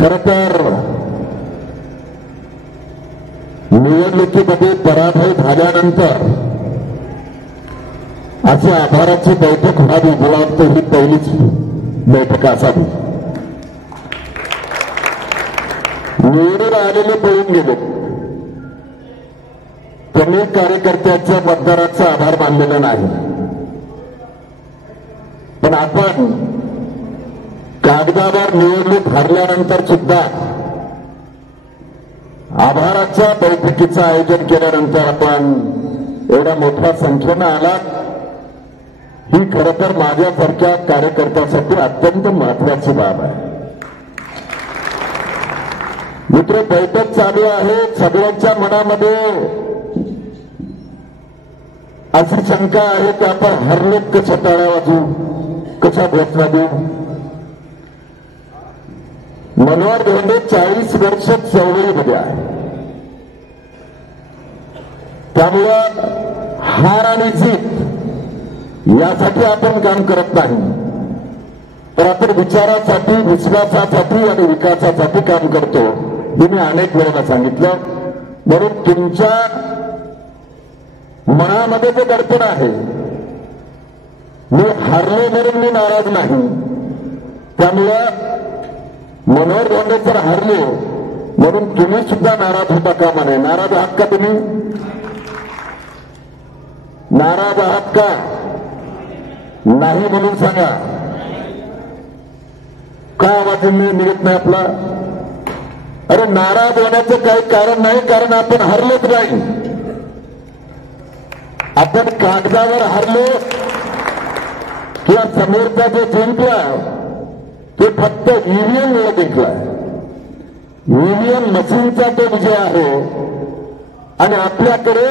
खरं तर निवडणुकीमध्ये पराभव झाल्यानंतर अशी आभाराची बैठक व्हावी, मला वाटतं ही पहिलीच बैठक असावी. निवडून आलेले पळून गेले, त्यांनी कार्यकर्त्यांच्या मतदाराचा आभार मानलेला नाही. पण आपण कागदावर निवडणूक हरल्यानंतर सुद्धा आभाराच्या बैठकीचं आयोजन केल्यानंतर आपण एवढ्या मोठ्या संख्येनं आलात, ही खरं तर माझ्यासारख्या कार्यकर्त्यासाठी अत्यंत महत्वाची बाब आहे. मित्र, बैठक चालू आहे. सगळ्यांच्या मनामध्ये अशी शंका आहे की आपण हरलो कशा टाळ्या वाजू, कशा घोषणा देऊ. मनोहर धोंडे 40 वर्ष चळवळीमध्ये आहे, त्यामुळं हार आणि जीत यासाठी आपण काम करत नाही, तर आपण विचारासाठी, विश्वासासाठी आणि विकासासाठी काम करतो. हे मी अनेक वेळेला सांगितलं. म्हणून तुमच्या मनामध्ये जे दडपण आहे, मी हारलो म्हणून मी नाराज नाही. त्यामुळं मनोहर धोंडे जर हरले म्हणून तुम्ही सुद्धा नाराज होता कामा नये. नाराज आहात का तुम्ही? नाराज आहात का? नाही म्हणून सांगा. का आवाज निघत नाही आपला? अरे नाराज होण्याचं काही कारण नाही, कारण आपण हरलोच नाही. आपण कागदावर हरलो किंवा समोरचा जो जिंकला ते फक्त ईव्हीएम मुळे जिंकला. ईव्हीएम मशीनचा तो विजय आहे आणि आपल्याकडे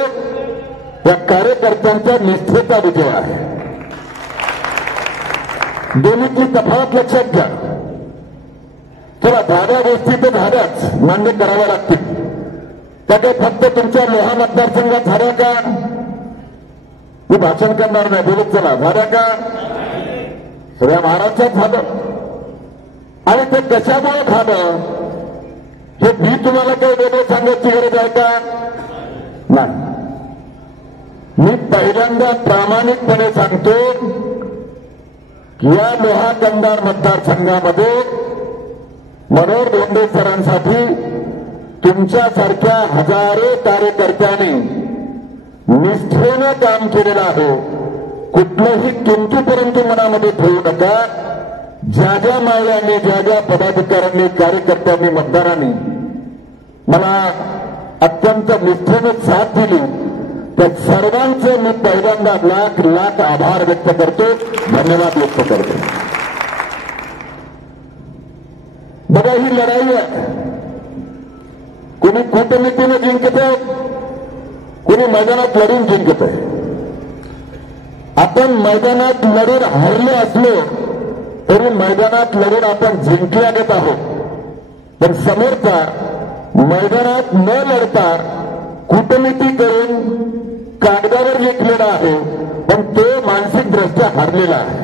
या कार्यकर्त्यांचा निष्ठेचा विजय आहे. दोन्हीतली तफावत लक्षात घ्या. चला, झाल्या गोष्टी तर झाल्याच, मान्य कराव्या लागतील. त्या काही फक्त तुमच्या लोहा मतदारसंघात झाल्या का? मी भाषण करणार नाही, बोलत चला. झाल्या का? सगळ्या महाराष्ट्रात झालं. आणि ते कशामुळे झालं हे मी तुम्हाला काही वेगळं सांगायची गरज आहे का? नाही. मी पहिल्यांदा प्रामाणिकपणे सांगतो की या लोहा कंधार मतदारसंघामध्ये मनोहर धोंडे सरांसाठी तुमच्यासारख्या हजारो कार्यकर्त्यांनी निष्ठेनं काम केलेलं आहे. कुठलंही किंतु परंतु मनामध्ये ठेवू नका. ज्या ज्या मावळ्यांनी, ज्या ज्या पदाधिकाऱ्यांनी, कार्यकर्त्यांनी, मतदारांनी मला अत्यंत निष्ठेनं साथ दिली, त्या सर्वांचे मी पहिल्यांदा लाख लाख आभार व्यक्त करतो, धन्यवाद व्यक्त करतो. बघा, ही लढाई आहे. कोणी कूटनीतीनं जिंकत आहे, कोणी मैदानात लढून जिंकत आहे. आपण मैदानात लढून हरले असलो तरी मैदानात लढून आपण जिंकल्या घेत आहोत. पण समोरचा मैदानात न लढता कूटनीती करून कागदावर जिंकलेला आहे, पण तो मानसिकदृष्ट्या हरलेला आहे.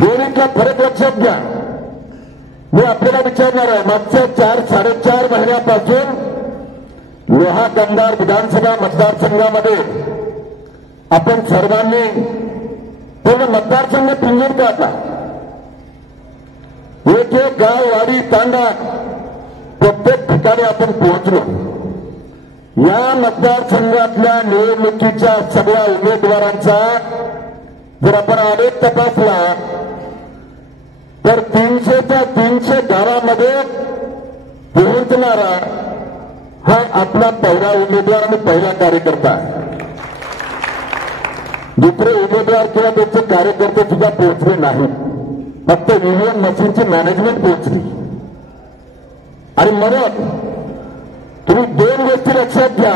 दोन्हीतला फरक लक्षात घ्या. मी आपल्याला विचारणार आहे, मागच्या 4-4.5 महिन्यापासून लोहा कंधार विधानसभा मतदारसंघामध्ये आपण सर्वांनी पूर्ण मतदारसंघ पिंजून काढला. एक एक गाव, वाडी, तांडा प्रत्येक ठिकाणी आपण पोहोचलो. या मतदारसंघातल्या निवडणुकीच्या सगळ्या उमेदवारांचा जर आपण आलेख तपासला तर 300च्या 300 गावामध्ये पोहोचणारा हा आपला पहिला उमेदवार आणि पहिला कार्यकर्ता आहे. दुसरे उमेदवार किंवा त्याचे कार्यकर्ते सुद्धा पोहोचले नाहीत. फक्त ईव्हीएम मशीनची मॅनेजमेंट पोहोचली. आणि म्हणून तुम्ही 2 गोष्टी लक्षात घ्या.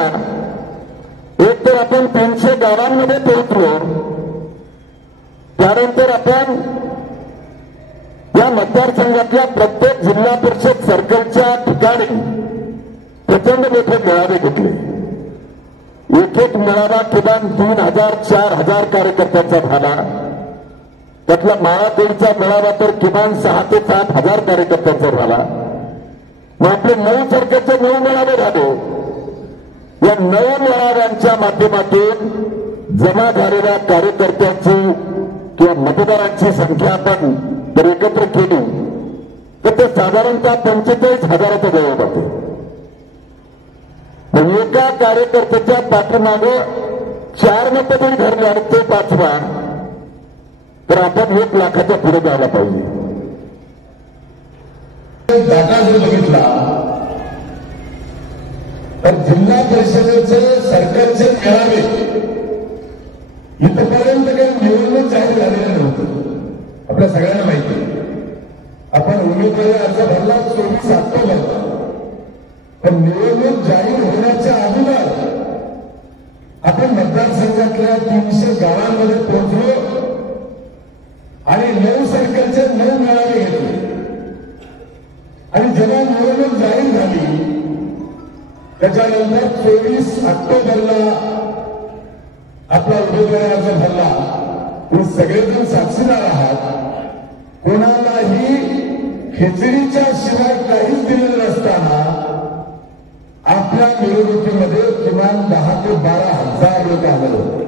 एक तर आपण 300 गावांमध्ये पोहोचलो, त्यानंतर आपण या मतदारसंघातल्या प्रत्येक जिल्हा परिषद सर्कलच्या ठिकाणी प्रचंड मोठे मेळावे घेतले. एक एक मेळावा किमान 3,000-4,000 कार्यकर्त्यांचा झाला. त्यातला माळाकोळीचा मेळावा तर किमान 6 ते 7 हजार कार्यकर्त्यांचा झाला. मग आपले 9 सरकारचे 9 मेळावे झाले. या 9 मेळाव्यांच्या माध्यमातून जमा झालेल्या कार्यकर्त्यांची किंवा मतदारांची संख्या आपण जर एकत्र केली तर ते साधारणतः 45,000च्या जवळ जाते. एका कार्यकर्त्याच्या पाठीमागे 4 मतं जरी धरले आणि ते 5वा तर आपण 1 लाखाच्या पुढे जायला पाहिजे. डाटा जर बघितला तर जिल्हा परिषदेचे सरकारचे मेळावे इथपर्यंत काही निवडणूक जाहीर झालेलं नव्हतं. आपल्या सगळ्यांना माहिती आहे. आपण उमेदवारी अर्ज भरला 24 ऑक्टोबरला, पण निवडणूक जाहीर होण्याच्या अगोदर आपण मतदारसंघातल्या 300 गावांमध्ये पोहोचलो आणि 9 सरकारचे 9 मेळावे घेतले. आणि जेव्हा निवडणूक जाहीर झाली त्याच्यानंतर 24 ऑक्टोबरला आपला उमेदवारी अर्ज भरला. तुम्ही सगळेजण साक्षीदार आहात. कोणालाही खिचडीच्या शिवाय काहीच दिलेलं नसताना आपल्या निवडणुकीमध्ये किमान 10 ते 12,000 लोक आले होते.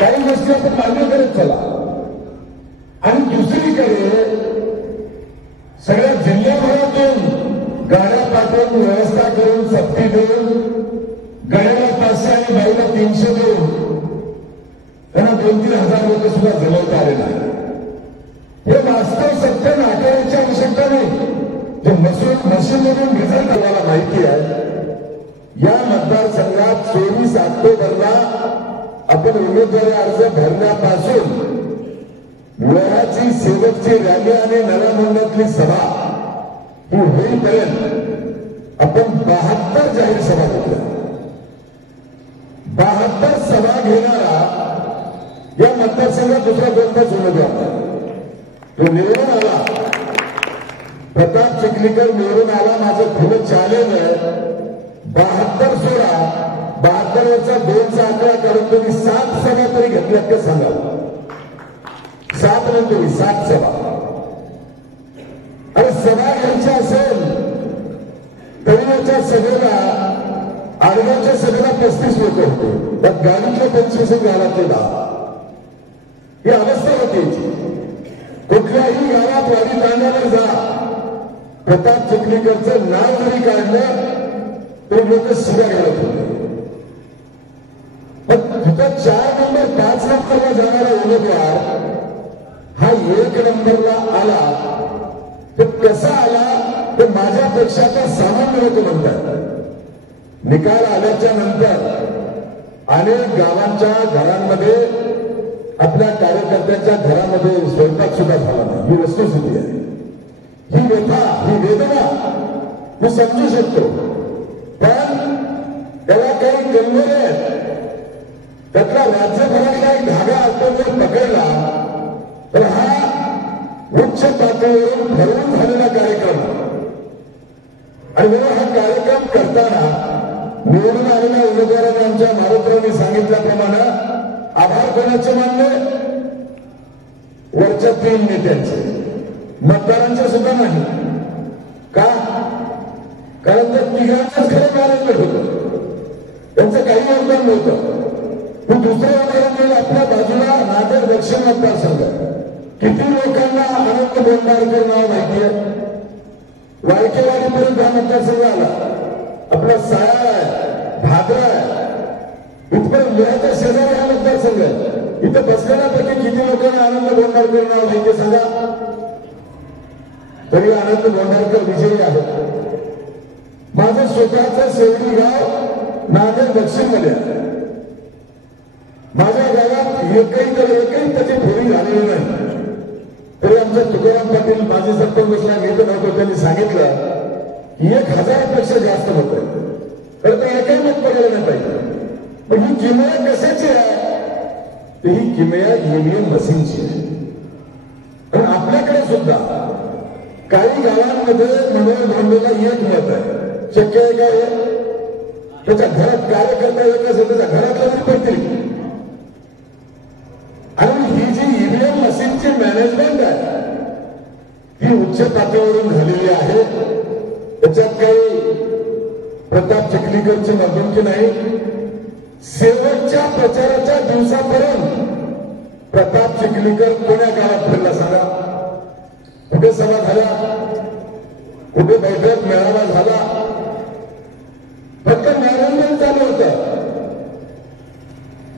काही गोष्टी आपण मान्य करत चला. आणि दुसरीकडे सगळ्या जिल्ह्याभरातून गाड्या पाठवून व्यवस्था करून सक्ती देऊन गड्याला 500 आणि बाईला 300 देऊन त्यांना 2-3 हजार लोक सुद्धा जमवता आले नाही. हे वास्तव सत्य नाकारायची आवश्यकता नाही. जे मशीनमधून रिझल्ट आम्हाला माहिती आहे. या मतदारसंघात 24 ऑक्टोबरला आपण उमेदवारी अर्ज भरण्यापासून लोहाची शेवटची रॅली आणि नव्यामुंबईतली सभा ही होईपर्यंत आपण 72 जाहीर सभा घेतल्या. 72 सभा घेणारा या मतदारसंघात दुसरा कोणताच उमेदवार तो निवडून आला. प्रताप चिखलीकर निवडून आला. माझं खुलं चॅलेंज आहे. 72 सोडा 72 वरचा 2चा आकडा काढून तुम्ही 7 सभा तरी घेतल्यात का सांगा. 7 म्हणतो मी 7 सभा. आणि सभा घ्यायची असेल तरुणाच्या सभेला आडव्याच्या सभेला 35 लोक होते. पण गाडीतले 25 गावातले 10. ही अवस्था होती. कुठल्याही गावात वाडी तांड्यावर जा, प्रताप चिखलीकरचं नाव जरी काढलं तरी लोक शिव्या घालत होते. पण तिथं 4 नंबर 5 नंबरला जाणारा उमेदवार हा 1 नंबरला आला. तो कसा आला तर माझ्यापेक्षा तर सामान्य लोक म्हणतात. निकाल आल्याच्या नंतर अनेक गावांच्या घरांमध्ये आपल्या कार्यकर्त्यांच्या घरामध्ये स्वयंपाक सुद्धा झाला नाही. ही वस्तुस्थिती आहे. ही व्यथा, ही वेदना मी समजू शकतो. पण त्याला काही गंभीर आहेत. त्यातला राज्यभरातला एक धागा आपण जर पकडला तर हा उच्च पातळीवरून ठरवून झालेला कार्यक्रम. आणि म्हणून हा कार्यक्रम करताना निवडून आलेल्या उमेदवारांनी आमच्या मारुतरावांनी सांगितल्याप्रमाणे आभार कोणाचे मानले? वरच्या 3 नेत्यांचे. मतदारांचे सुद्धा नाही. का? कारण त्या तिघांचंच खरं मॅनेजमेंट होतं. त्यांचं काही योगदान नव्हतं. पण दुसऱ्या उमेदवारांनी आपल्या बाजूला नांदेड दक्षिण मतदारसंघ किती लोकांना अनंत बोंडारकर नाव माहिती आहे? वाळकेवाडीपर्यंत हा मतदारसंघ आला. आपला सायाळ आहे, भाद्रा आहे, इथपर्यंत लोहाच्या शेजारी हा मतदारसंघ आहे. इथं बसलेल्यापैकी किती लोकांना आनंद बोंडारकर नाव माहिती सांगा. तरी आनंद बोंडारकर विजयी आहे. माझं स्वतःचं शेवटी गाव नांदेड दक्षिण मध्ये आहे. माझ्या गावात एकही त्याची फेरी झालेली नाही. तरी आमच्या तुकाराम पाटील माजी सरपंच बसला घेत नव्हतं. त्यांनी सांगितलं की 1000पेक्षा जास्त मत आहे. तर ते एकही मत पडायला नाही पाहिजे. पण ही किमया कशाची आहे? तर ही किमया ईव्हीएम मशीनची आहे. पण आपल्याकडे सुद्धा काही गावांमध्ये मनोहर धोंडेला 1 मत आहे. शक्य आहे का? त्याच्या घरात कार्यकर्ता एक असेल त्याच्या घरातला तरी पडतील. आणि ही जी जी मॅनेजमेंट आहे ही उच्च पातळीवरून झालेली आहे. त्याच्यात काही प्रताप चिखलीकरची नोंदणी नाही. शेवटच्या प्रचाराच्या दिवसापर्यंत प्रताप चिखलीकर कोण्या गावात फिरला सांगा? कुठे सभा झाल्या, कुठे बैठक मेळावा झाला? फक्त मॅनेजमेंट चालू होतं.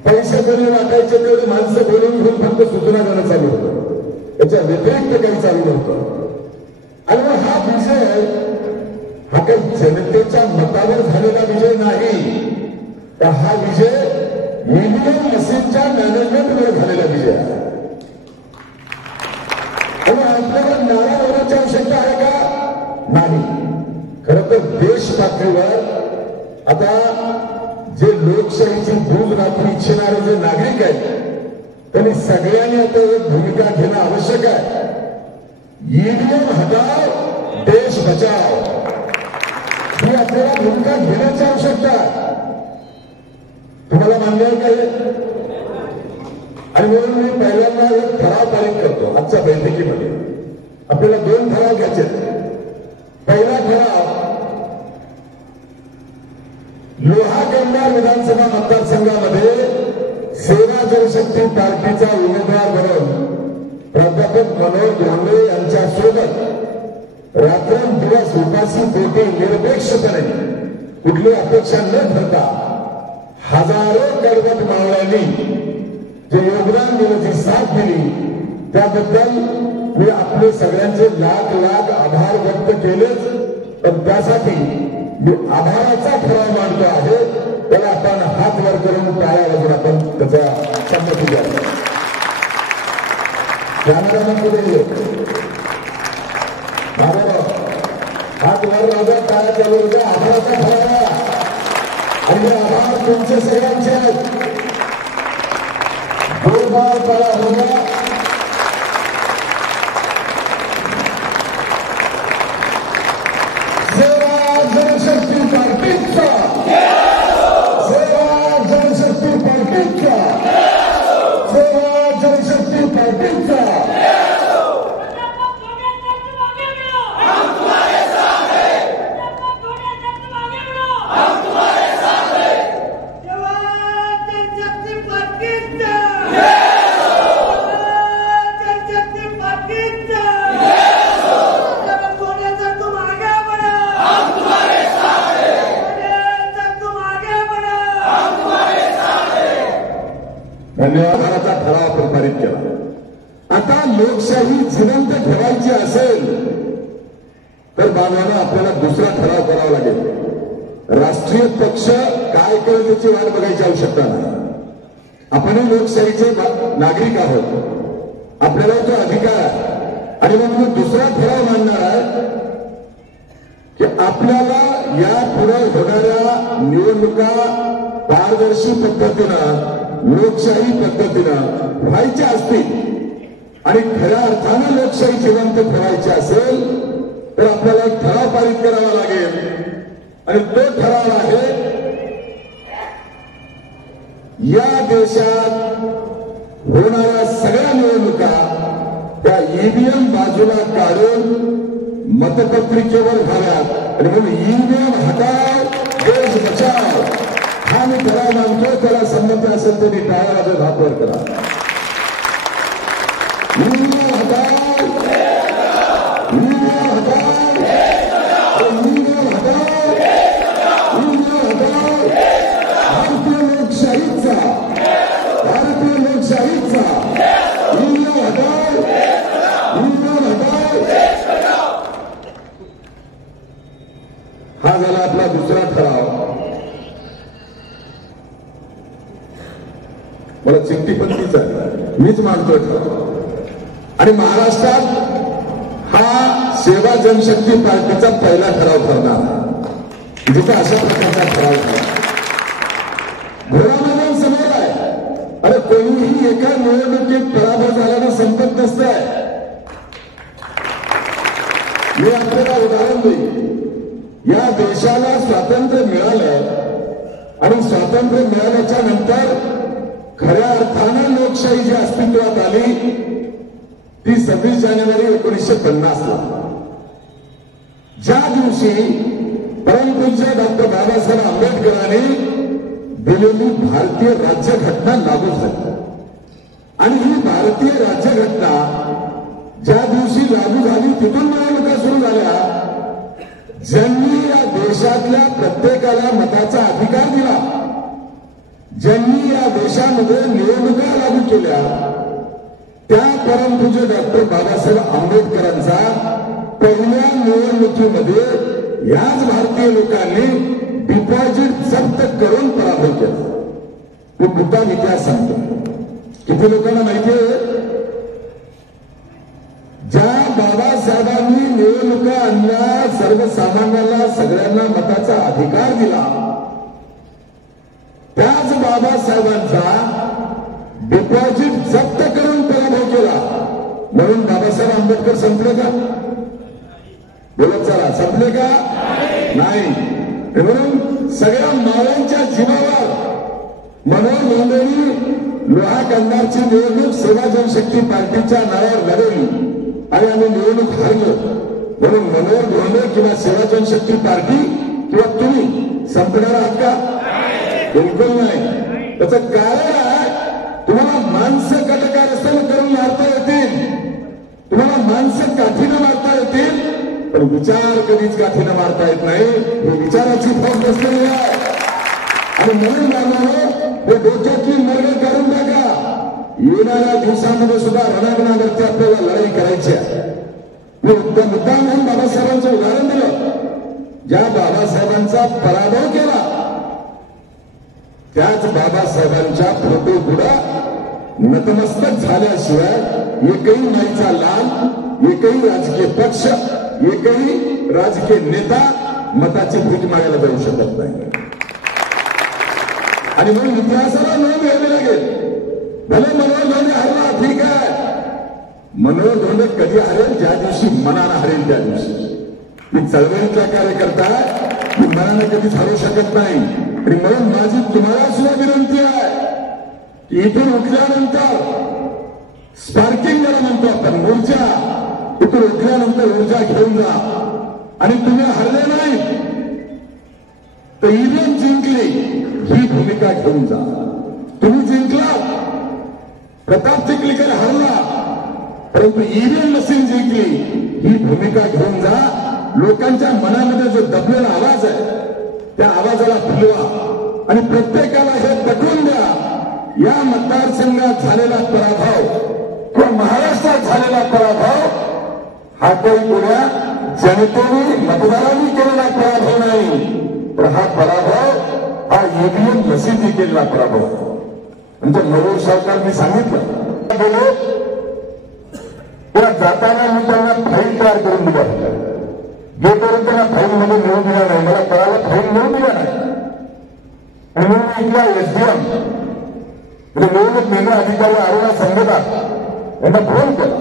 पैसे जरी वाटायचे तेवढे माणसं बोलून घेऊन फक्त सूचना देणं चालू होतं. याच्या व्यतिरिक्त काही चालू नव्हतं. आणि मग हा विजय हा काही जनतेच्या मतावर झालेला विजय नाही, तर हा विजय ईव्हीएम मशीनच्या मॅनेजमेंटवर झालेला विजय आहे. आणि आपल्याला नारा होण्याची आवश्यकता आहे का? नाही. खरं तर देश पातळीवर आता जे लोकशाहीची दूध राखून इच्छिणारे जे नागरिक आहेत त्यांनी सगळ्यांनी आता एक भूमिका घेणं आवश्यक आहे. ईव्हीएम हटाव, देश बचाव, ही आपल्याला भूमिका घेण्याची आवश्यकता आहे. तुम्हाला मान्य आहे का हे? आणि म्हणून मी पहिल्यांदा एक ठराव पारित करतो आजच्या बैठकीमध्ये. आपल्याला 2 ठराव घ्यायचे. पहिला ठराव, लोहा कन्नड विधानसभा मतदारसंघामध्ये सेवा जनशक्ती पार्टीचा उमेदवार म्हणून प्राध्यापक मनोज धोंडे यांच्या सोबत रात्रंदिवस उपासी पोटी निरपेक्षपणे कुठली अपेक्षा न ठरता हजारो कडवट मावळ्यांनी जे योगदान दिलं, जी साथ दिली, त्याबद्दल मी आपले सगळ्यांचे लाख लाख आभार व्यक्त केलेच. पण त्यासाठी मी आभाराचा ठराव मांडतो आहे. त्याला आपण हात वर करून टाळ्या वाजून आपण त्याचा संमती द्या. कॅमेरामध्ये हात वर वाजवा, टाळ्या चालू होत्या. आभाराचा ठराव आणि हे आभार तुमचे सगळ्यांचे आहेत. जोरदार टाळ्या होत्या. सेवा जनशक्ती पार्टीचा, सेवा जनशक्ती पार्टीचा, सेवा जनशक्ती पार्टीचा. धन्यवादाचा ठराव आपण पारित केला. आता लोकशाही जिवंत ठेवायची असेल तर बाबांना आपल्याला दुसरा ठराव करावा लागेल. राष्ट्रीय पक्ष काय करेल त्याची वाट बघायची आवश्यकता नाही. आपणही लोकशाहीचे नागरिक आहोत. आपल्याला तो अधिकार आहे. आणि मग मी दुसरा ठराव मांडणार आहे की आपल्याला या पुढे होणाऱ्या निवडणुका पारदर्शी पद्धतीनं, लोकशाही पद्धतीनं व्हायच्या असतील आणि खऱ्या अर्थानं लोकशाही जिवंत ठेवायची असेल तर आपल्याला एक ठराव पारित करावा लागेल. आणि तो ठराव आहे, या देशात होणाऱ्या सगळ्या निवडणुका त्या ईव्हीएम बाजूला काढून मतपत्रिकेवर व्हाव्यात. आणि म्हणून ईव्हीएम हटाव, देश बचाव हा मी ठराव मानतो. त्याला संमती असेल तर मी टाळ्या हातवर करा. ईव्हीएम हटाव, ईव्हीएम हटाव, ईव्हीएम हटाव, ईव्हीएम हटाव. भारतीय लोकशाहीचा, भारतीय लोकशाहीचा ईव्हीएम हटाव, ईव्हीएम हटाव. हा झाला आपला दुसरा ठराव. मला चिठ्ठी पण तीच आहे, मीच मानतोय ठराव. आणि महाराष्ट्रात हा सेवा जनशक्ती पार्टीचा पहिला ठराव ठरणार जिथे अशा प्रकारचा ठराव झाला. घोरामध्ये समोर आहे. अरे कोणीही एका निवडणुकीत पराभव झाल्यानं संपत नसतंय. मी आपल्याला उदाहरण देईन. या देशाला स्वातंत्र्य मिळालं आणि स्वातंत्र्य मिळाल्याच्या नंतर खऱ्या अर्थानं लोकशाही जी अस्तित्वात आली ती 26 जानेवारी 1950 ला, ज्या दिवशी परमपूज्य डॉक्टर बाबासाहेब आंबेडकरांनी दिलेली भारतीय राज्यघटना लागू झाली. आणि ही भारतीय राज्यघटना ज्या दिवशी लागू झाली तिथून निवडणुका सुरू झाल्या. ज्यांनी या देशातल्या प्रत्येकाला मताचा अधिकार दिला, ज्यांनी या देशामध्ये निवडणुका लागू केल्या, त्या परमपूज्य डॉक्टर बाबासाहेब आंबेडकरांचा पहिल्या निवडणुकीमध्ये याच भारतीय लोकांनी डिपॉझिट जप्त करून पराभव केला. तो मुद्दा इतिहास सांगतो. किती लोकांना माहितीये, ज्या बाबासाहेबांनी निवडणुका आणल्या, सर्वसामान्याला सगळ्यांना मताचा अधिकार दिला, त्याच बाबासाहेबांचा डिपॉझिट जप्त करून पराभव केला. म्हणून बाबासाहेब आंबेडकर संपले का? बोलत चला, संपले का? नाही. म्हणून सगळ्या मावळ्यांच्या जीवावर मनोनोंदणी लोहा कंधारची निवडणूक सेवा जनशक्ती पार्टीच्या नावावर लढवली आणि आम्ही निवडणूक हारलो. म्हणून मनोहर धोंडे किंवा सेवा जनशक्ती पार्टी किंवा तुम्ही संपणार आहात का? बिलकुल नाही. त्याचं कारण आहे, तुम्हाला माणसं कटकारस्थान करून मारता येतील, तुम्हाला माणसं काठीनं मारता येतील, पण विचार कधीच काठीनं मारता येत नाही. ही विचाराची फौज नसलेली आहे. आणि म्हणून बांधवांनो, हे डोक्यातली मर्ग काढून टाका. येणाऱ्या दिवसांमध्ये सुद्धा रणांगणावरती आपल्याला लढाई करायची आहे. मी मुद्दा म्हणून बाबासाहेबांचं उदाहरण दिलं. ज्या बाबासाहेबांचा पराभव केला, त्याच बाबासाहेबांच्या फोटो पुढे नतमस्तक झाल्याशिवाय एकही माईचा लाल, एकही राजकीय पक्ष, एकही राजकीय नेता मताची भीक मागायला जाऊ शकत नाही. आणि म्हणून इतिहासाला नोंद घ्यावी लागेल. भले मनोहर धोंडे हरला, ठीक आहे. मनोहर धोंडे कधी हरेल? ज्या दिवशी मनानं हरेल त्या दिवशी. मी चळवळीतला कार्यकर्ता, मी मनानं कधीच हरवू शकत नाही. आणि म्हणून माझी तुम्हाला सुद्धा विनंती आहे की इथून उठल्यानंतर स्पार्किंग ज्याला म्हणतो आपण, ऊर्जा, इथून उठल्यानंतर ऊर्जा घेऊन जा. आणि तुम्ही हरले नाही तर ईव्हीएम जिंकली ही भूमिका घेऊन जा. तुम्ही जिंकला, प्रताप चिखलीकर हरला, परंतु ईव्हीएम मशीन जिंकली ही भूमिका घेऊन जा. लोकांच्या मनामध्ये जो दबलेला आवाज आहे त्या आवाजाला फुलवा आणि प्रत्येकाला हे पटवून द्या, या मतदारसंघात झालेला पराभव किंवा महाराष्ट्रात झालेला पराभव हा काही पुण्या जनतेने मतदारांनी केलेला पराभव नाही, तर हा पराभव हा ईव्हीएम मशीनने केलेला पराभव. म्हणजे मनोहर सरकारने सांगितलं गेलो तेव्हा जाताना मी त्यांना फाईल तयार करून दिल्या होत्या. जोपर्यंत त्यांना फाईल मध्ये मिळून दिला नाही, मला कळायला फाईल मिळून दिला नाही. आणि म्हणून मी इथला एसडीएम म्हणजे निवडणूक निर्णय अधिकारी अरुणा संघटात यांना फोन केला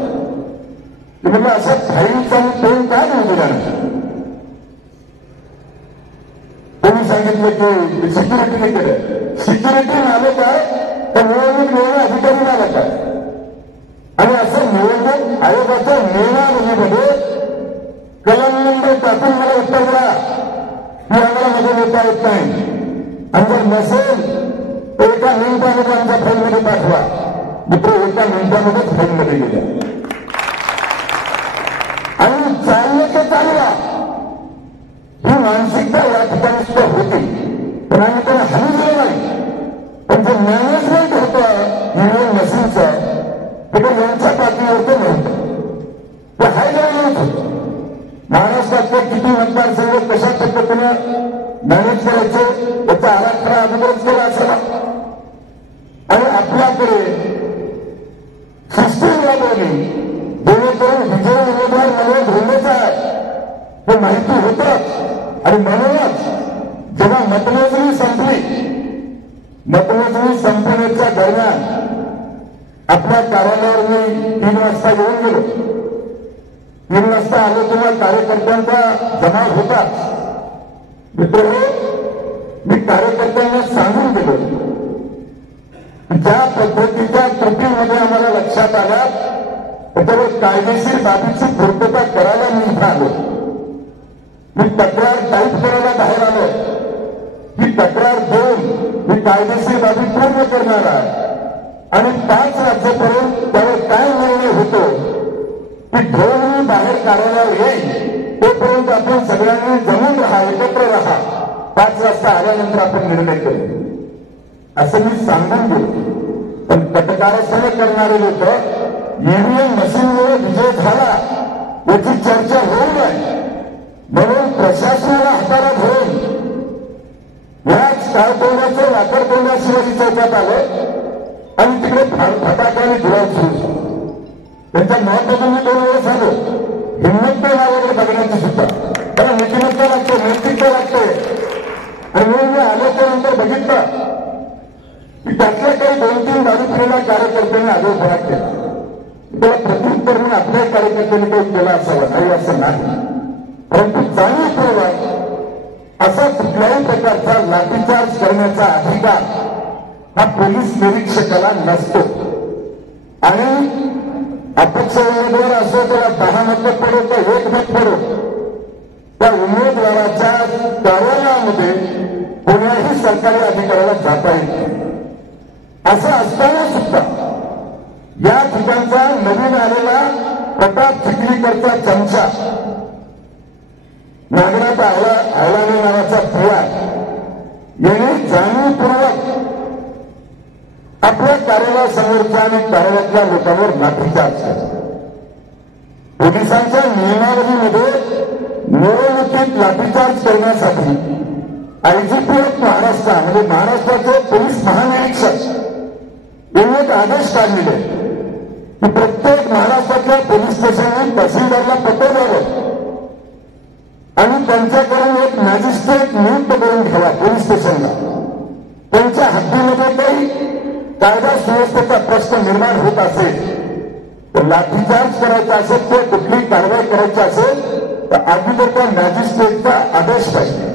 की म्हणजे असं फाईलचा फोन काय मिळून दिला नाही. त्यांनी सांगितलं की सिक्युरिटीने केलं. सिक्युरिटी आलं काय तर निवडणूक निर्णय अधिकारी आलं काय. आणि असं निवडणूक आयोगाच्या नियमावलीमध्ये कलम नंबर टाकून मला उत्तर द्या की आम्हाला मध्ये देता येत नाही. आणि जर नसेल तर एका मिनिटामध्ये आमच्या फाईलमध्ये पाठवा. मित्र एका मिनिटामध्येच फाईलमध्ये गेल्या आणि चाललं तर चालला. ही मानसिकता या ठिकाणी सुद्धा होती, पण आम्ही त्यांना हमी दिलं नाही. पण जे मॅनेजमेंट होतं ईव्हीएम मशीनचं ते काही यांच्या पातळीवरती नव्हतं, ते हाय लेवलवरच होतं. महाराष्ट्रातले किती मतदारसंघ कशा पद्धतीनं मॅनेज करायचे याचा आराखडा अगोदरच केला असावा. आणि आपल्याकडे सिस्टीम राबवली जेणेकरून विजय उमेदवार मनोहर धोंडेचा आहे हे माहिती होतं. आणि म्हणूनच जेव्हा मतमोजणी संपली, मतमोजणी संपण्याच्या दरम्यान आपल्या कार्यालयावर मी 3 वाजता येऊन गेलो. 3 वाजता आलो तेव्हा कार्यकर्त्यांचा जमाव होता. मित्रांनो, मी कार्यकर्त्यांना सांगून गेलो ज्या पद्धतीच्या त्रुटीमध्ये आम्हाला लक्षात आल्या त्याच्यावर कायदेशीर बाबीची पूर्तता करायला मी इथं आलो. मी तक्रार टाईप करायला बाहेर आलो. ही तक्रार देऊन मी कायदेशीर बाबी पूर्ण करणार आहे आणि 5 राज्यापर्यंत त्यावर काय निर्णय होतो की घेऊन मी बाहेर कार्यालयावर येईल तोपर्यंत आपण सगळ्यांनी जमून राहा, एकत्र राहा. 5 वाजता आल्यानंतर आपण निर्णय करू असं मी सांगून गेलो. पण तटकारस्थाने करणारे लोक ईव्हीएम मशीनमुळे विजय झाला याची चर्चा होऊ नये म्हणून प्रशासनाला हाताला धरून याच काळतोंडाचं वाकडतोंडाशिवाय चौकात आलं आणि तिकडे फटाक्याने धुळा सुरू. त्यांच्या महत्वाचं मी 2 वेळेस आलो. हिंमत नाही लागली बघण्याची सुद्धा, त्याला नीतिमत्ता लागते, नैतिकता लागते. आणि म्हणून मी आल्याच्यानंतर बघितलं की त्यातल्या काही 2-3 दारू पिलेल्या कार्यकर्त्यांनी आदळपणा केला. त्याला प्रत्युत्तर म्हणून आपल्या कार्यकर्त्यांनी काही केलं असावं नाही असं नाही, परंतु जाणीवपूर्वक असा कुठल्याही प्रकारचा लाठीचार्ज करण्याचा अधिकार हा पोलीस निरीक्षकाला नसतो. आणि अपक्ष उमेदवार असो त्याला 10 मतं पडो तर 1 मत पडो, त्या उमेदवाराच्या कार्यालयामध्ये कोण्याही सरकारी अधिकाऱ्याला जाता येत नाही. असं असताना सुद्धा या ठिकाणचा नवीन आलेला प्रताप चिखलीकरचा चमचा नागनाथ आयलाने नावाचा पीआय याने जाणीवपूर्वक आपल्या कार्यालयासमोरच्या आणि कार्यालयातल्या लोकांवर लाठीचार्ज केला. पोलिसांच्या नियमावलीमध्ये निवडणुकीत लाठीचार्ज करण्यासाठी आयजीपी ऑफ महाराष्ट्र म्हणजे महाराष्ट्राचे पोलीस महानिरीक्षक यांनी एक आदेश काढलेले की प्रत्येक महाराष्ट्रातल्या पोलीस स्टेशनने तहसीलदारला पत्र द्यावं आणि त्यांच्याकडून एक मॅजिस्ट्रेट नियुक्त करून घ्यावा पोलीस स्टेशनला. त्यांच्या हद्दीमध्ये काही कायदा सुव्यवस्थेचा प्रश्न निर्माण होत असेल तर लाठीचार्ज करायचा असेल किंवा कुठलीही कारवाई करायची असेल तर अगोदर त्या मॅजिस्ट्रेटचा आदेश पाहिजे.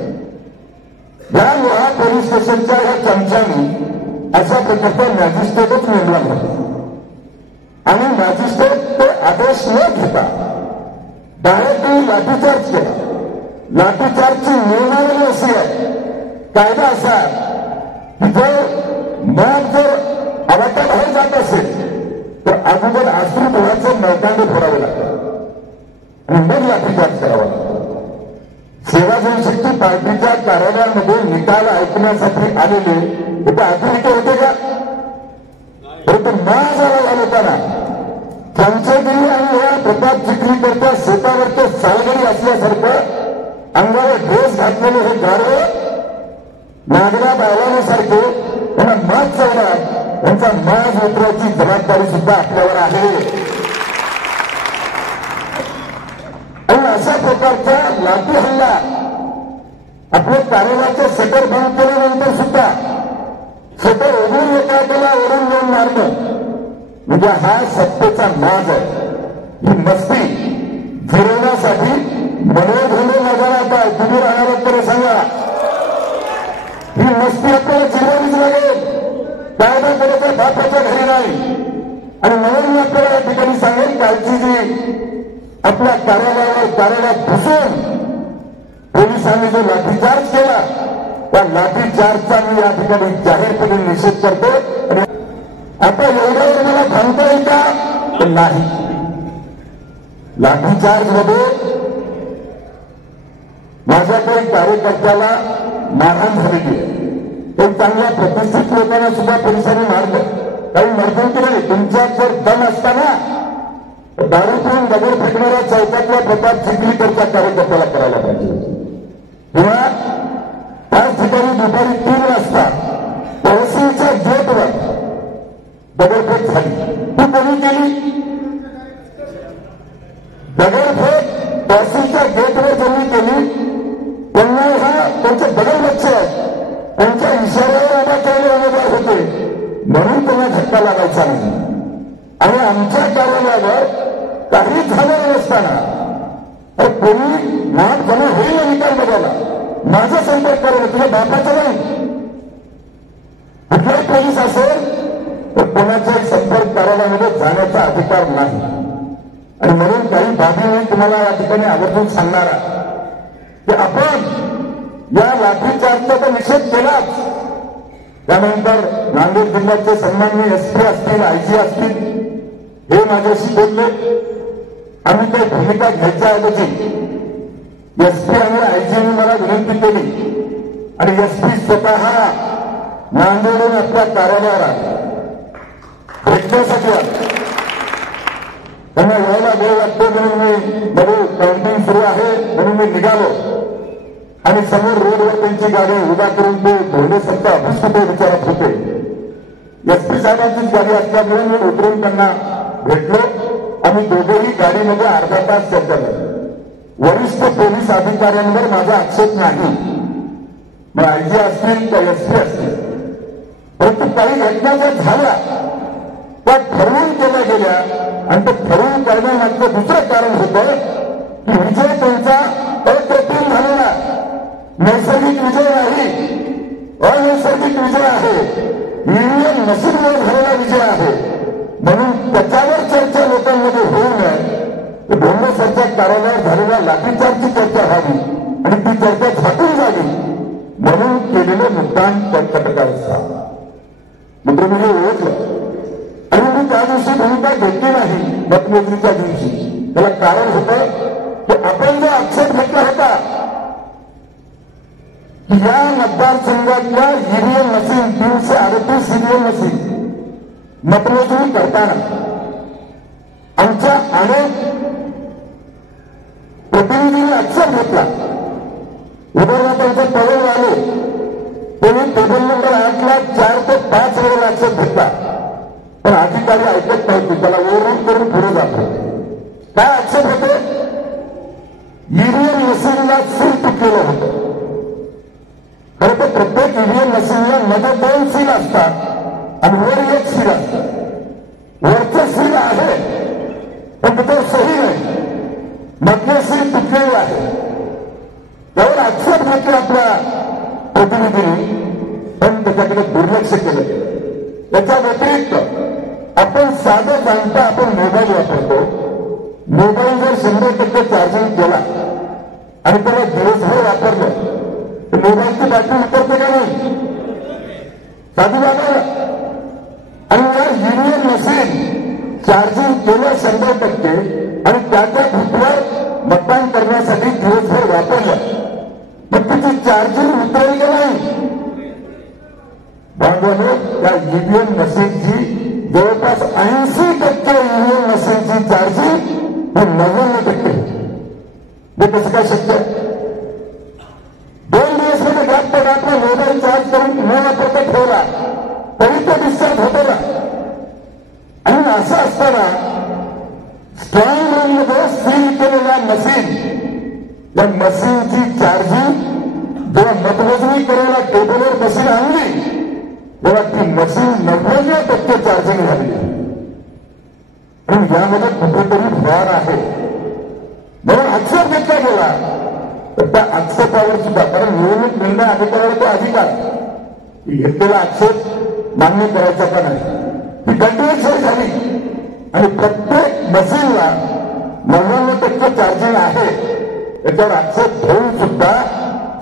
या लोहा पोलीस स्टेशनच्या या चमच्यानी अशा प्रकारचा मॅजिस्ट्रेटच नेमला होता आणि मॅजिस्ट्रेट ते आदेश न घेता डायरेक्टली लाठीचार्ज केला. लाठीचार्जची नियमावली अशी आहे, कायदा असा की जर आवाटाबाहेर जात असेल तर अगोदर अश्रू डोळ्याचे नळकांडे फोडावे लागतात आणि मग लाठीचार्ज करावा लागतो. सेवा जनशक्ती पार्टीच्या कार्यालयामध्ये निकाल ऐकण्यासाठी आलेले ते अधिकारी होते का? परंतु महाजाला होताना चमचेगिरी आणि या प्रताप चिखलीकरच्या शेतावरचे सालगडी असल्यासारखं अंगावर ड्रेस घातलेले हे गाढवे नागनाथ आयलानेसारखे त्यांना मात चावणार, त्यांचा माज उतरायची जबाबदारी सुद्धा आपल्यावर आहे. आणि अशा प्रकारचा लाठी हल्ला आपल्या कार्यालयाचे शटर बंद केल्यानंतर सुद्धा शटर ओढून एखाद्याला ओढून घेऊन मारणं म्हणजे हा सत्तेचा नाज आहे. ही मस्ती फिरवण्यासाठी मनोधोंडे नजर आता तुम्ही राहणार तर सांगा. ही मस्ती आपल्याला जिरवावीच लागेल. कायदा करायचा बापाच्या घरी नाही. आणि म्हणून मी आपल्याला या ठिकाणी सांगेल कालची जी आपल्या कार्यालयात घुसून पोलिसांनी जो लाठीचार्ज केला त्या लाठीचार्जचा मी या ठिकाणी जाहीरपणे निषेध करतो. आणि आता एवढ्यावर मला थांबता येईल का? नाही. लाठीचार्ज मध्ये माझ्या काही कार्यकर्त्याला मारहाण झालेली आहे. काही चांगल्या प्रतिष्ठित लोकांना सुद्धा पोलिसांनी मारलं. काही मर्दन केलं नाही. तुमच्यात जर दम असताना दारू पिऊन दगड फेकणाऱ्या चौकातल्या प्रताप चिखलीकरच्या कार्यकर्त्याला करायला पाहिजे. किंवा त्याच ठिकाणी दुपारी 3 वाजता तहसीलच्या गेटवर दगडफेक झाली. ती कोणी केली? दगडफेक तहसीलच्या गेटवर ज्यांनी केली त्यांना त्यांचे बदल लक्ष आहे. त्यांच्या इशाऱ्यावर उभा केलेले उमेदवार होते म्हणून त्यांना धक्का लागायचा नाही. आणि आमच्या कार्यालयावर काही झालं नसताना तर कोणी नाट जमा होईल ना निकाल बघायला माझा संपर्क करायला तुझ्या बापाचा नाही. कुठलाही पोलीस असेल तर कोणाचाही संपर्क कार्यालयामध्ये जाण्याचा अधिकार नाही. आणि म्हणून काही बाबी मी तुम्हाला या ठिकाणी आवर्जून सांगणार की आपण या लाठीचार्जचा तर निषेध केलाच. त्यानंतर नांदेड जिल्ह्याचे सन्माननीय SP असतील, IG असतील, हे माझ्याशी बोलले. आम्ही काही भूमिका घ्यायच्या ऐवजी SP आणि IG मला विनंती केली आणि SP स्वतः नांदेडून आपल्या कार्यालयाला भेटण्यासाठी आले. त्यांना यायला वेळ लागतो म्हणून मी बघू काउंटिंग सुरू आहे म्हणून मी निघालो आणि समोर रोडवर त्यांची गाडी उभा करून ते धोंडे सत्ता अभिष्ट विचारत होते. SP साहेबांचीच गाडी असल्यामुळे मी उतरून त्यांना भेटलो. आम्ही दोघेही गाडीमध्ये अर्धा तास चर्चा झाली. वरिष्ठ पोलीस अधिकाऱ्यांवर माझा आक्षेप नाही, मग IG असतील का SP असतील, परंतु काही घटना ज्या झाल्या त्या ठरवून केल्या गेल्या आणि ते ठरवून करण्यामागचं दुसरं कारण होतं की विजय त्यांचा अप्रतिम झालेला नैसर्गिक विजय नाही, अनैसर्गिक विजय आहे, ईव्हीएम मशीनवर झालेला विजय आहे. म्हणून त्याच्यावर चर्चा लोकांमध्ये होऊ नये. धोंडे सरच्या कार्यालयावर झालेल्या लाठीचार्जची चर्चा व्हावी आणि ती चर्चा झाकून जावी म्हणून केलेलं मुद्दाम कटकारस्थान. मित्र मी हे ओळखलं आणि मी त्या दिवशी भूमिका घेतली नाही. मतमोजणीच्या दिवशी त्याला कारण होतं की आपण जो आक्षेप घेतला होता की या मतदारसंघातल्या ईव्हीएम मशीन 338 ईव्हीएम मशीन मतमोजणी करताना आमच्या अनेक प्रतिनिधींनी आक्षेप घेतला. उदाहरणार्थ त्यांचे पवन आले त्यांनी टेबल नंबर 8ला 4 ते 5 वेळेला आक्षेप घेतला, पण अधिकारी ऐकत नव्हते, त्याला ओव्हररूल करून पुढे जात होते. काय आक्षेप होते? ईव्हीएम मशीनला सील तुटलेलं होतं. खरं तर प्रत्येक ईव्हीएम मशीनला मध्ये 2 सील असतात आणि वर 1 सील असतं. वरचं सील आहे पण त्याच्यावर सही नाही, मधले सील तुटलेले आहे. त्यावर आक्षेप घेतले आपल्या प्रतिनिधींनी, पण त्याच्याकडे दुर्लक्ष केलं. त्याच्या व्यतिरिक्त आपण साधं जाणता आपण मोबाईल वापरतो. मोबाईल जर 100% चार्जिंग केला आणि त्याला दिवसभर वापरलं तर मोबाईलची बॅटरी उतरते का नाही? साधी बाबा. आणि या ईव्हीएम मशीन चार्जिंग केलं 100% आणि त्या बुथवर मतदान करण्यासाठी दिवसभर वापरलं, मग तिची चार्जिंग उतरली का नाही? बांधवांनो, त्या ईव्हीएम मशीनची जवळपास 80% ईव्हीएम मशीनची चार्जिंग ही 99%. हे कसं काय शक्य आहे? 2 दिवस मध्ये गॅप आपला मोबाईल चार्ज करून न वापरता ठेवला तरी तो डिस्चार्ज होतो ना. आणि असं असताना स्ट्रॉंग रूममध्ये सील केलेल्या मशीन, या मशीनची चार्जिंग जेव्हा मतमोजणी करायला टेबलवर मशीन आणली तेव्हा ती मशीन 99% चार्जिंग झाली. आणि यामध्ये कुठेतरी फॉर आहे म्हणून आक्षेप घेतला गेला. तर त्या आक्षेपावर सुद्धा, कारण निवडणूक निर्णय अधिकाऱ्याला तो अधिकार घेतलेला आक्षेप मान्य करायचा का नाही, ती कंटिन्युअस झाली आणि प्रत्येक मशीनला 99% चार्जिंग आहे याच्यावर आक्षेप घेऊन सुद्धा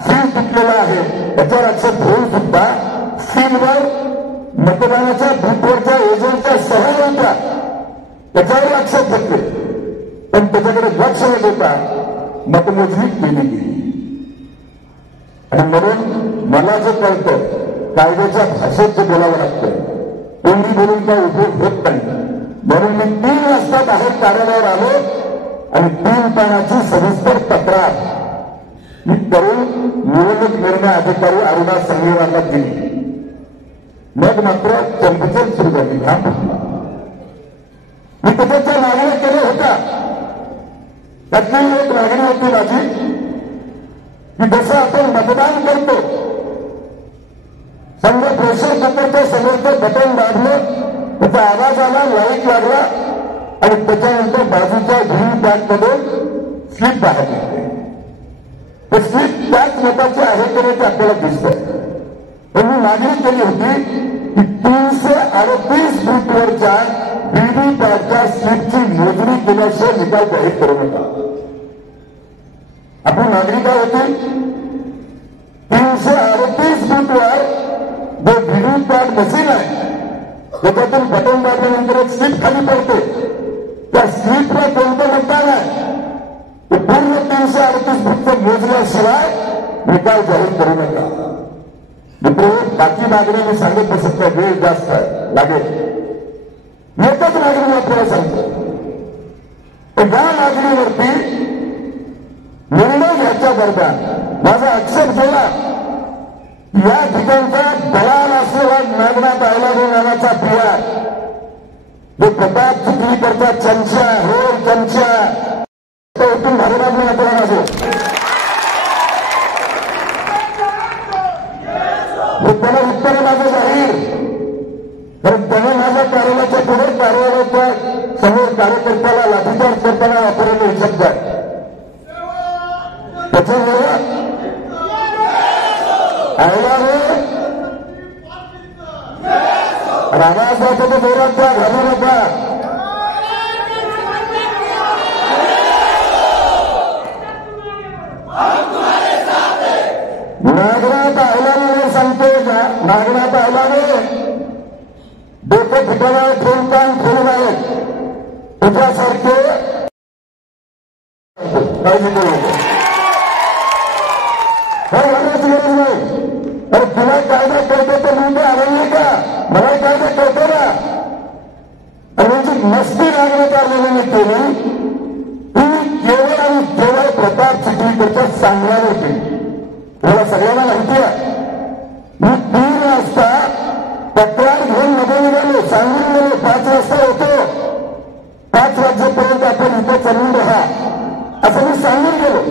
सील तुटलेला आहे याच्यावर आक्षेप घेऊन सुद्धा सीलवर मतदानाच्या बूथवरच्या एजंटच्या सह्या होत्या त्याच्यावर आक्षेप घेतले, पण त्याच्याकडे लक्ष न देता मतमोजणी केली गेली. आणि म्हणून मला जे कळतं कायद्याच्या भाषेत जे बोलावं लागतं, कोणी बोलून काय उपयोग होत नाही. म्हणून मी 3 वाजता बाहेर कार्यालयावर आलो आणि 3 पानाची सविस्तर तक्रार मी करून निवडणूक निर्णय अधिकारी अरुणा संघेवाला दिली. मग मात्र चलबिचल सुरू झाली. मी त्याच्या मागण्या केल्या होत्या. त्यातली एक मागणी होती माझी की जसं आपण मतदान करतो, समजा प्रेशर कुकरच्या समोरचं बटन दाबलं, त्याचा आवाज आला, लाईट लागला आणि त्याच्यानंतर बाजूच्या व्हीव्हीपॅटमधून स्लिप बाहेर निघते. ते स्लिप त्याच मताची आहे की नाही ते आपल्याला दिसतं. पण मी मागणी केली होती की 338 बूथवरच्या व्हीव्हीपॅटच्या स्लिपची मोजणी केल्याशिवाय निकाल जाहीर करू नका. आपली मागणी काय होती? 338 बूथवर जो व्हीव्हीपॅट मशीन आहे त्याच्यातून बटन दाबल्यानंतर एक स्लिप खाली पडते. त्या स्लिपला कोणतं मतदान आहे ते पूर्ण 338 बूथ मोजल्याशिवाय निकाल जाहीर करू नका. मित्र, बाकी मागणी मी सांगत बसत नाही, वेळ जास्त लागेल. एकच मागणी मी आपल्याला सांगतो. या मागणीवरती निर्णय घ्यायच्या दरम्यान माझा आक्षेप केला या ठिकाणचा दलाल असलेला नागनाथ अहिलादेव नावाचा पीआर जो प्रताप चिखलीकरचा चमचा होय चमचा उठून भाजपात मी आपल्याला माझे त्याला उत्तर माझं जाहीर. कारण त्याने माझ्या कार्यालयाच्या पुढे कार्यालयाच्या समोर कार्यकर्त्याला लाठीचार्ज करताना वापरलेले शब्द आहे. त्याच्यामुळे रामासाहेबांच्या जोरात घालू नका. नागनाथ अहिलाने सांगतोय का? नागनाथ अहिलाने डोकं ठिकाणावर ठेवून काम ठेवून आहे. तुझ्यासारखे काळजी करू नको. घालण्याची गरज नाही. अरे तुला कायदा कळतो तर मी काय आढळले का? मला कायदा कळतो ना. आणि जी मस्ती नागनाथ अहिलाने केली ती केवळ आणि केवळ प्रताप चिखलीकरच्या सांगण्याने केली. मला सगळ्यांना माहिती आहे. मी 3 वाजता तक्रार घेऊन मध्ये निघालो, सांगून गेलो 5 वाजता होतो, 5 वाजेपर्यंत आपण इथे चालून राहा असं मी सांगून गेलो.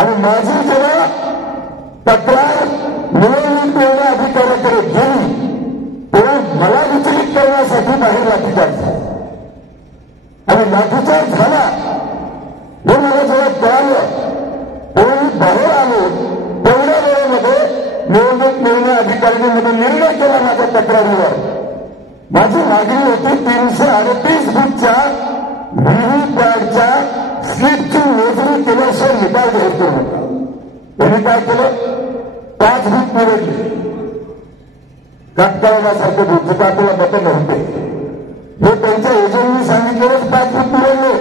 आणि माझी जेव्हा तक्रार निवडणूक निर्णय अधिकाऱ्याकडे गेली तेव्हा मला विचलित करण्यासाठी बाहेर लाठीचार्ज झाला. आणि लाठीचार्ज झाला हे मला जेव्हा कळालं तेव्हा मी बाहेर आलो. तेवढ्या वेळेमध्ये निवडणूक निर्णय अधिकाऱ्यांमध्ये निर्णय केला माझ्या तक्रारीवर. माझी मागणी होती 338 बूथच्या व्हीव्हीपॅटच्या स्लिपची मोजणी केल्याशिवाय निकाल जाहीर करू नका. त्यांनी काय केलं? 5 बूथ निवडले. काटकाळासारखे बूथ जिथे आपल्याला मतं नव्हते हे त्यांच्या एजंटनी सांगितलेलंच 5 बूथ निवडले.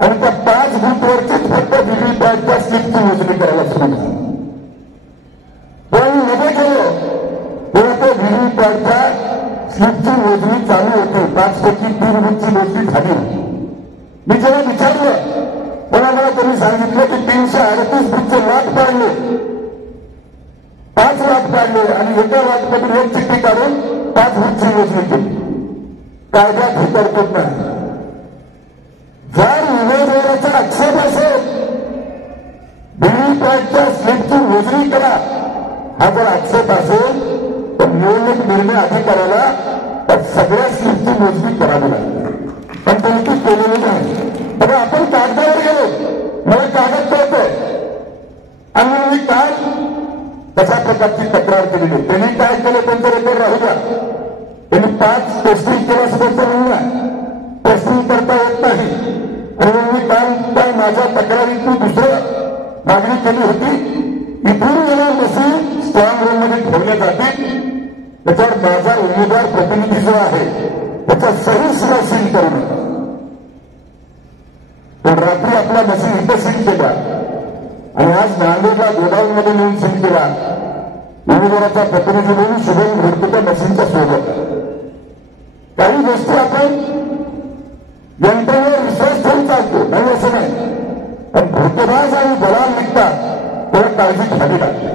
आणि त्या 5 बूथवरचीच फक्त व्हीव्हीपॅटच्या स्लिपची मोजणी करायला सुरू झाली. पण मध्ये गेलो तेव्हा ते व्हीव्हीपॅटच्या स्लिपची मोजणी चालू होती. 5 पैकी 3 बूथची मोजणी झाली. मी जेव्हा विचारलं तेव्हा मला त्यांनी सांगितलं की 338 बूथचे वाट पाडले, 5 वाट पाडले आणि एका वाटमधून 1 चिठ्ठी काढून 5 बूथची मोजणी केली. कायद्यात ही तरतूद नाही. जर उमेदवाराचा आक्षेप असेल व्हीव्हीपॅटच्या स्लिपची मोजणी करा हा जर आक्षेप असेल तर निवडणूक निर्णय अधिकाऱ्याला त्या सगळ्या स्लिपची मोजणी करावी लागते. पण त्यांनी ती केलेली नाही. बघा आपण कागदावर गेलो, मला कागद कळतोय आणि मी काल तशा प्रकारची तक्रार केलेली. त्यांनी काय केलं त्यांचं रेकॉर्ड राहू द्या. त्यांनी 5 टेस्टिंग केलं असं त्यांचं म्हणणं आहे. टेस्टिंग करता येत नाही. आणि मी काल त्या माझ्या तक्रारीतून दुसरं मागणी केली होती. इथून गेल्या मशीन स्ट्रॉंग रूममध्ये ठेवल्या जातील. त्याच्यावर माझा उमेदवार प्रतिनिधी जो आहे त्याचा सही सुद्धा सील करू नका. पण रात्री आपल्या मशीन इथं सील केल्या आणि आज नांदेडला गोडाऊनमध्ये नेऊन सील केला. उमेदवाराचा प्रतिनिधी म्हणून शुभम घोडकेच्या मशीनच्या सोबत. काही गोष्टी आपण यंत्रणेवर विश्वास ठेवून चालतो, नाही असं नाही. पण धोकेबाज आणि दलाल निघतात तेव्हा काळजी घ्यावी लागते.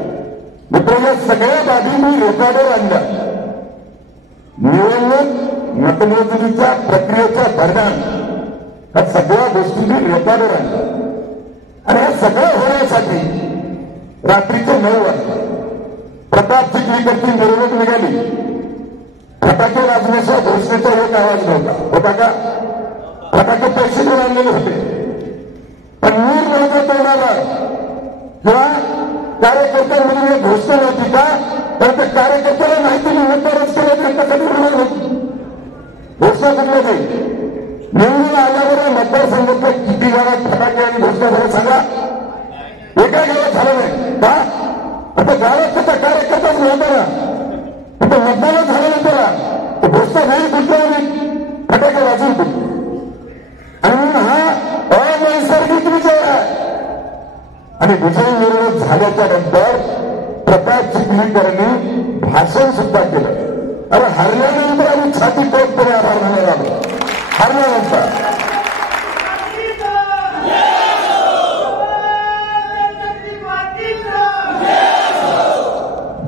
मित्र, या सगळ्या बाबी मी रेकॉर्डवर आणल्या. निवडणूक मतमोजणीच्या प्रक्रियेच्या दरम्यान या सगळ्या गोष्टी मी रेकॉर्डवर आणल्या. आणि हे सगळं होण्यासाठी रात्रीचे 9 वाजता प्रताप चिखलीकरची मिरवणूक निघाली. फटाके वाजण्याशिवाय घोषणेचा एक आवाज नव्हता. होता का? फटाके पैसे देऊन आणलेले होते. पण नीर नव्हतं तोडाला किंवा कार्यकर्त्यांमध्ये एक घोषणा नव्हती का? तर त्या कार्यकर्त्याला माहिती नाही मतदारच केलं त्यांना कधी होणार होती. घोषणा कुठलं ते निवडून आल्यावर मतदारसंघातल्या किती गावात फटाके आणि घोषणा झाल्या सांगा? एका गावात झालं नाही का? आता गावात त्याचा कार्यकर्ताच नव्हता ना, आता मतदानच झाल्यानंतर घोषणा होईल कुठल्या फटाके वाजून आणि म्हणून हा अनैसर्गिक विजय आहे. आणि विजय मिरवणूक झाल्याच्या नंतर प्रताप चिखलीकरांनी भाषण सुद्धा केलं. अरे हरल्यानंतर आम्ही छाती टोकपणे आभार मानायला आलो. हरल्यानंतर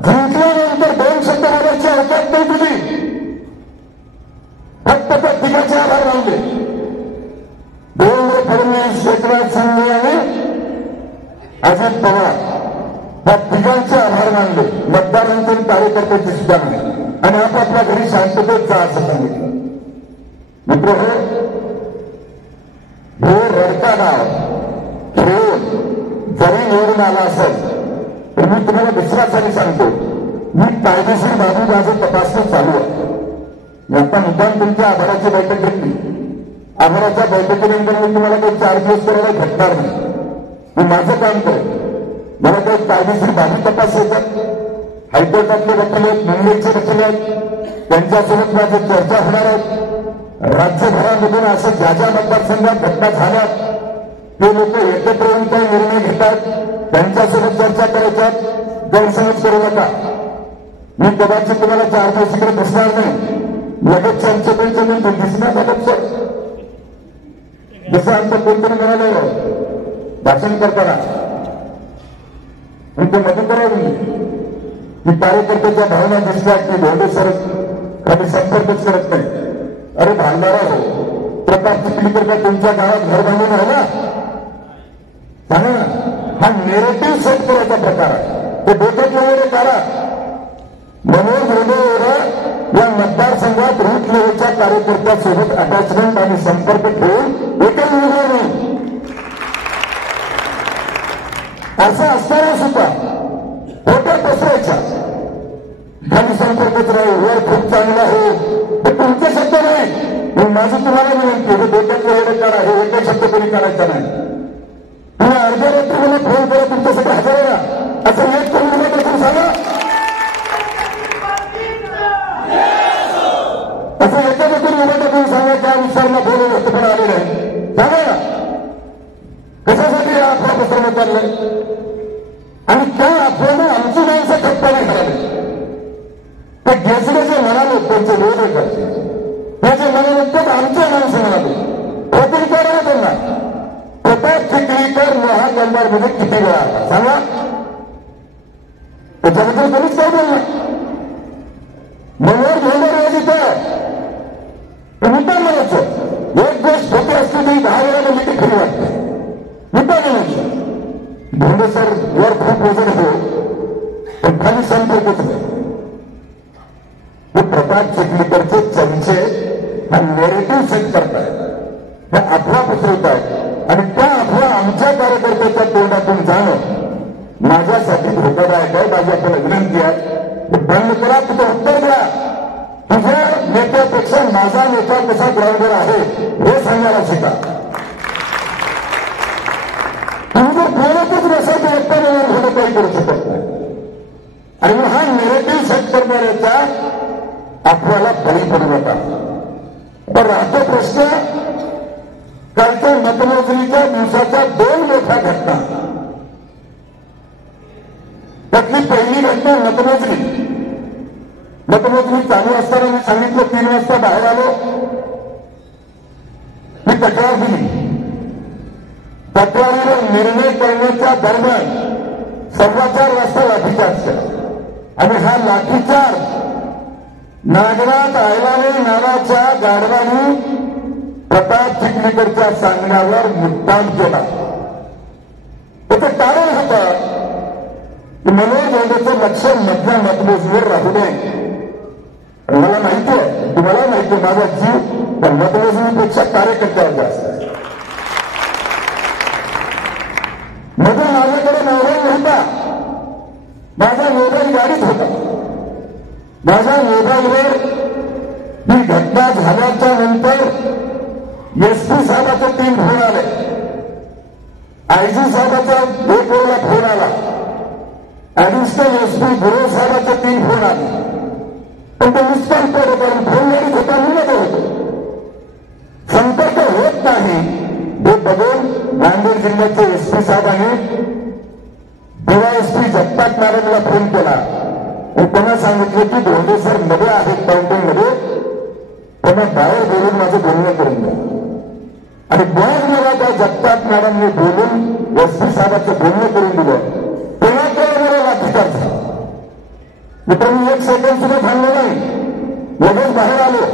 जिंकल्यानंतर 2 शब्द बोलायची अवकाश नाही दिली. फक्त त्या तिघाचे आभार मानले. देवेंद्र फडणवीस, एकनाथ शिंदे आणि अजित पवार या तिघांचे आभार मानले. मतदारांचे आणि कार्यकर्त्यांचे सुद्धा नाही. आणि आपापल्या घरी शांततेत जा असं सांगितलं. मित्र हे रडका गाव खेळून जरी निवडून आला असेल तर मी तुम्हाला विश्वासाने सांगतो, मी कायदेशीर बाजू माझं तपासणं चालू आहे. मी आता निदान तुमच्या आभाराची बैठक घेतली. आभाराच्या बैठकीनंतर मी तुम्हाला काही 4 दिवस करायला भेटणार नाही. मी माझं काम करेन. मला काही कायदेशीर बाजू तपासायचं. हायकोर्टातले वकील आहेत, मुंबईचे वकील आहेत, त्यांच्यासोबत माझी चर्चा होणार आहे. राज्यभरामधून असं ज्या ज्या मतदारसंघात घटना झाल्या ते लोक एकत्र येऊन काही निर्णय घेतात, त्यांच्यासोबत चर्चा करायच्यात. गैरसमज करू नका. मी कदाचित तुम्हाला 4 दिवस इकडे दिसणार नाही. लगेच चर्चेपेक्षा मी दिसणार लगेच सर जसं आमचं कोणतरी म्हणाले भाषण करताना पण ते मदत करावी की कार्यकर्त्याच्या भावना दिसल्या की भोंडे सर कधी संपर्कच करत नाही. अरे भांडारा हो, प्रताप चिखलीकर का तुमच्या गावात घर बांधून आहे ना? सांगा ना. हा नेरेटिव्ह सेट करायचा प्रकार आहे. ते डोक्यात वगैरे काढा. मनोज रेड्डी या मतदारसंघात रूट लेवलच्या कार्यकर्त्यासोबत अटॅचमेंट आणि संपर्क ठेवून एकही निर्णय नाही. असं असताना सुद्धा खोट्या पसरायच्या. खाली संपर्कच नाही, वर खूप चांगला आहे, हे तुमचे शब्द नाही. माझं तुम्हाला विनंती आहे, डोक्यात वगैरे काढा. हे एकही शब्द कोणी काढायचा नाही. तुम्ही अर्ध्या रात्री मला फोन करा, तुमच्यासाठी हजर आहे ना असं एक करून तुम्ही सांगा. असं याच्याबद्दल उभं टाकून सांगा त्या विचारला बोलवलं असतं पण आले नाही. सांगा ना कशासाठी या अफवा पसरवण्यात चाललंय. आणि त्या अफवाने आमची माणसं ठप्पा नाही करावी. ते घेसले जे म्हणाले त्यांचे विरोध करते, ते जे म्हणाले तेच आमचे माणसं म्हणाले. होतील करा त्यांना. प्रताप चिखलीकर महाकंदारमध्ये किती वेळा आला सांगा. त्याच्याबद्दल कोणीच काय बोलला. मनोहर झोंडे रोज इथं मुद्दा म्हणायचं. एक गोष्ट होते असते तरी 10 वेळा किती खरी वाटते. मुद्दा म्हणायचं. धोंडे सर वर खूप वजन हो पण खाली संपर्कच नाही. हे प्रताप चिखलीकरचे चमचे हा नेरेटिव्ह सेट करतायत, हे अफवा पसरवतायत. आणि त्या अफवा आमच्या कार्यकर्त्याच्या तोंडातून जाणं माझ्यासाठी धोकादायक आहे. माझी आपल्याला विनंती आहे, बंद करा. तुझं उत्तर द्या. तुझ्या नेत्यापेक्षा माझा नेता कसा ग्राउंडवर आहे हे सांगायला शिका. तुम्ही जर बोलतच नसेल तर एकटा होणं काही करू शकत नाही. आणि मग हा नेरेटिव्ह सेट करणाऱ्याच्या अफवाला बळी पडू नका. पण राहतो प्रश्न, कालच्या मतमोजणीच्या दिवसाच्या 2 मोठ्या घटना. त्यातली पहिली घटना मतमोजणी. मतमोजणी चालू असताना मी सांगितलं 3 वाजता बाहेर आलो. मी तक्रार दिली. तक्रारीवर निर्णय करण्याच्या दरम्यान 4:15 वाजता लाठीचार्ज केला. आणि हा लाठीचार्ज नागनाथ आयलाने नावाच्या गाढवानी प्रताप चिखलीकरच्या सांगण्यावर मुद्दाम केला. त्याचं कारण होतं की मनोज झोंडेचं लक्ष मधल्या मतमोजणीवर राहू नये. मला माहिती आहे, तुम्हाला माहिती आहे, माझा जीव मतमोजणीपेक्षा कार्यकर्त्यावर जास्त आहे. मध्ये माझ्याकडे मोबाईल नव्हता. माझा मोबाईल गाडीत होता. माझ्या मोबाईलवर ही घटना झाल्याच्या नंतर एसपी साहेबाचे 3 फोन आले, आयजी साहेबाचा 1 वेळेला फोन आला, ऍडिशनल एसपी गुरु साहेबाचे 3 फोन आले, पण ते मिसकॉल पडत होते, फोन गाडी होता मिळत होतो, संपर्क होत नाही. हे बघून नांदेड जिल्ह्याचे एसपी साहेबांनी डीवायएसपी जगताप मॅडमला फोन केला आणि त्यांना सांगितलं की धोंडे सर मध्ये आहेत काउंटिंग मध्ये, त्यांना बाहेर बोलून माझं बोलणं करून द्या. आणि बॉस मला त्या जगताप मॅडमने बोलून एसपी साहेबांचं बोलणं करून दिलं. तेव्हा मला लाठीचार झाला. मित्रांनो, 1 सेकंड सुद्धा थांबलं नाही, लगेच बाहेर आलो.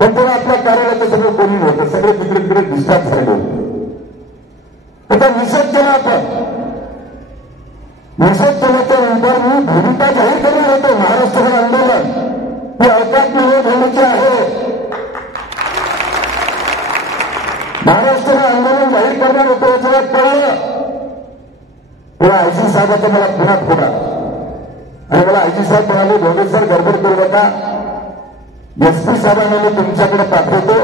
पण तेव्हा आपल्या कार्यालयाचं सगळं कोणी नव्हतं, सगळे तिकडे तिकडे डिस्टर्ब झाले होते. त्याचा निषेध केला आपण. निषेध केल्याच्या नंतर मी भूमिका जाहीर करणार होतो. महाराष्ट्र आंदोलन ही अवकाश निवड होण्याची आहे. महाराष्ट्र आंदोलन जाहीर करणार होतो याच्या कळलं तेव्हा आयजी साहेबांचा मला पुन्हा फोन आला आणि मला आयजी साहेब म्हणाले, धोंडे सर गडबड करू नका, एसपी साहेबांना मी तुमच्याकडे पाठवतो,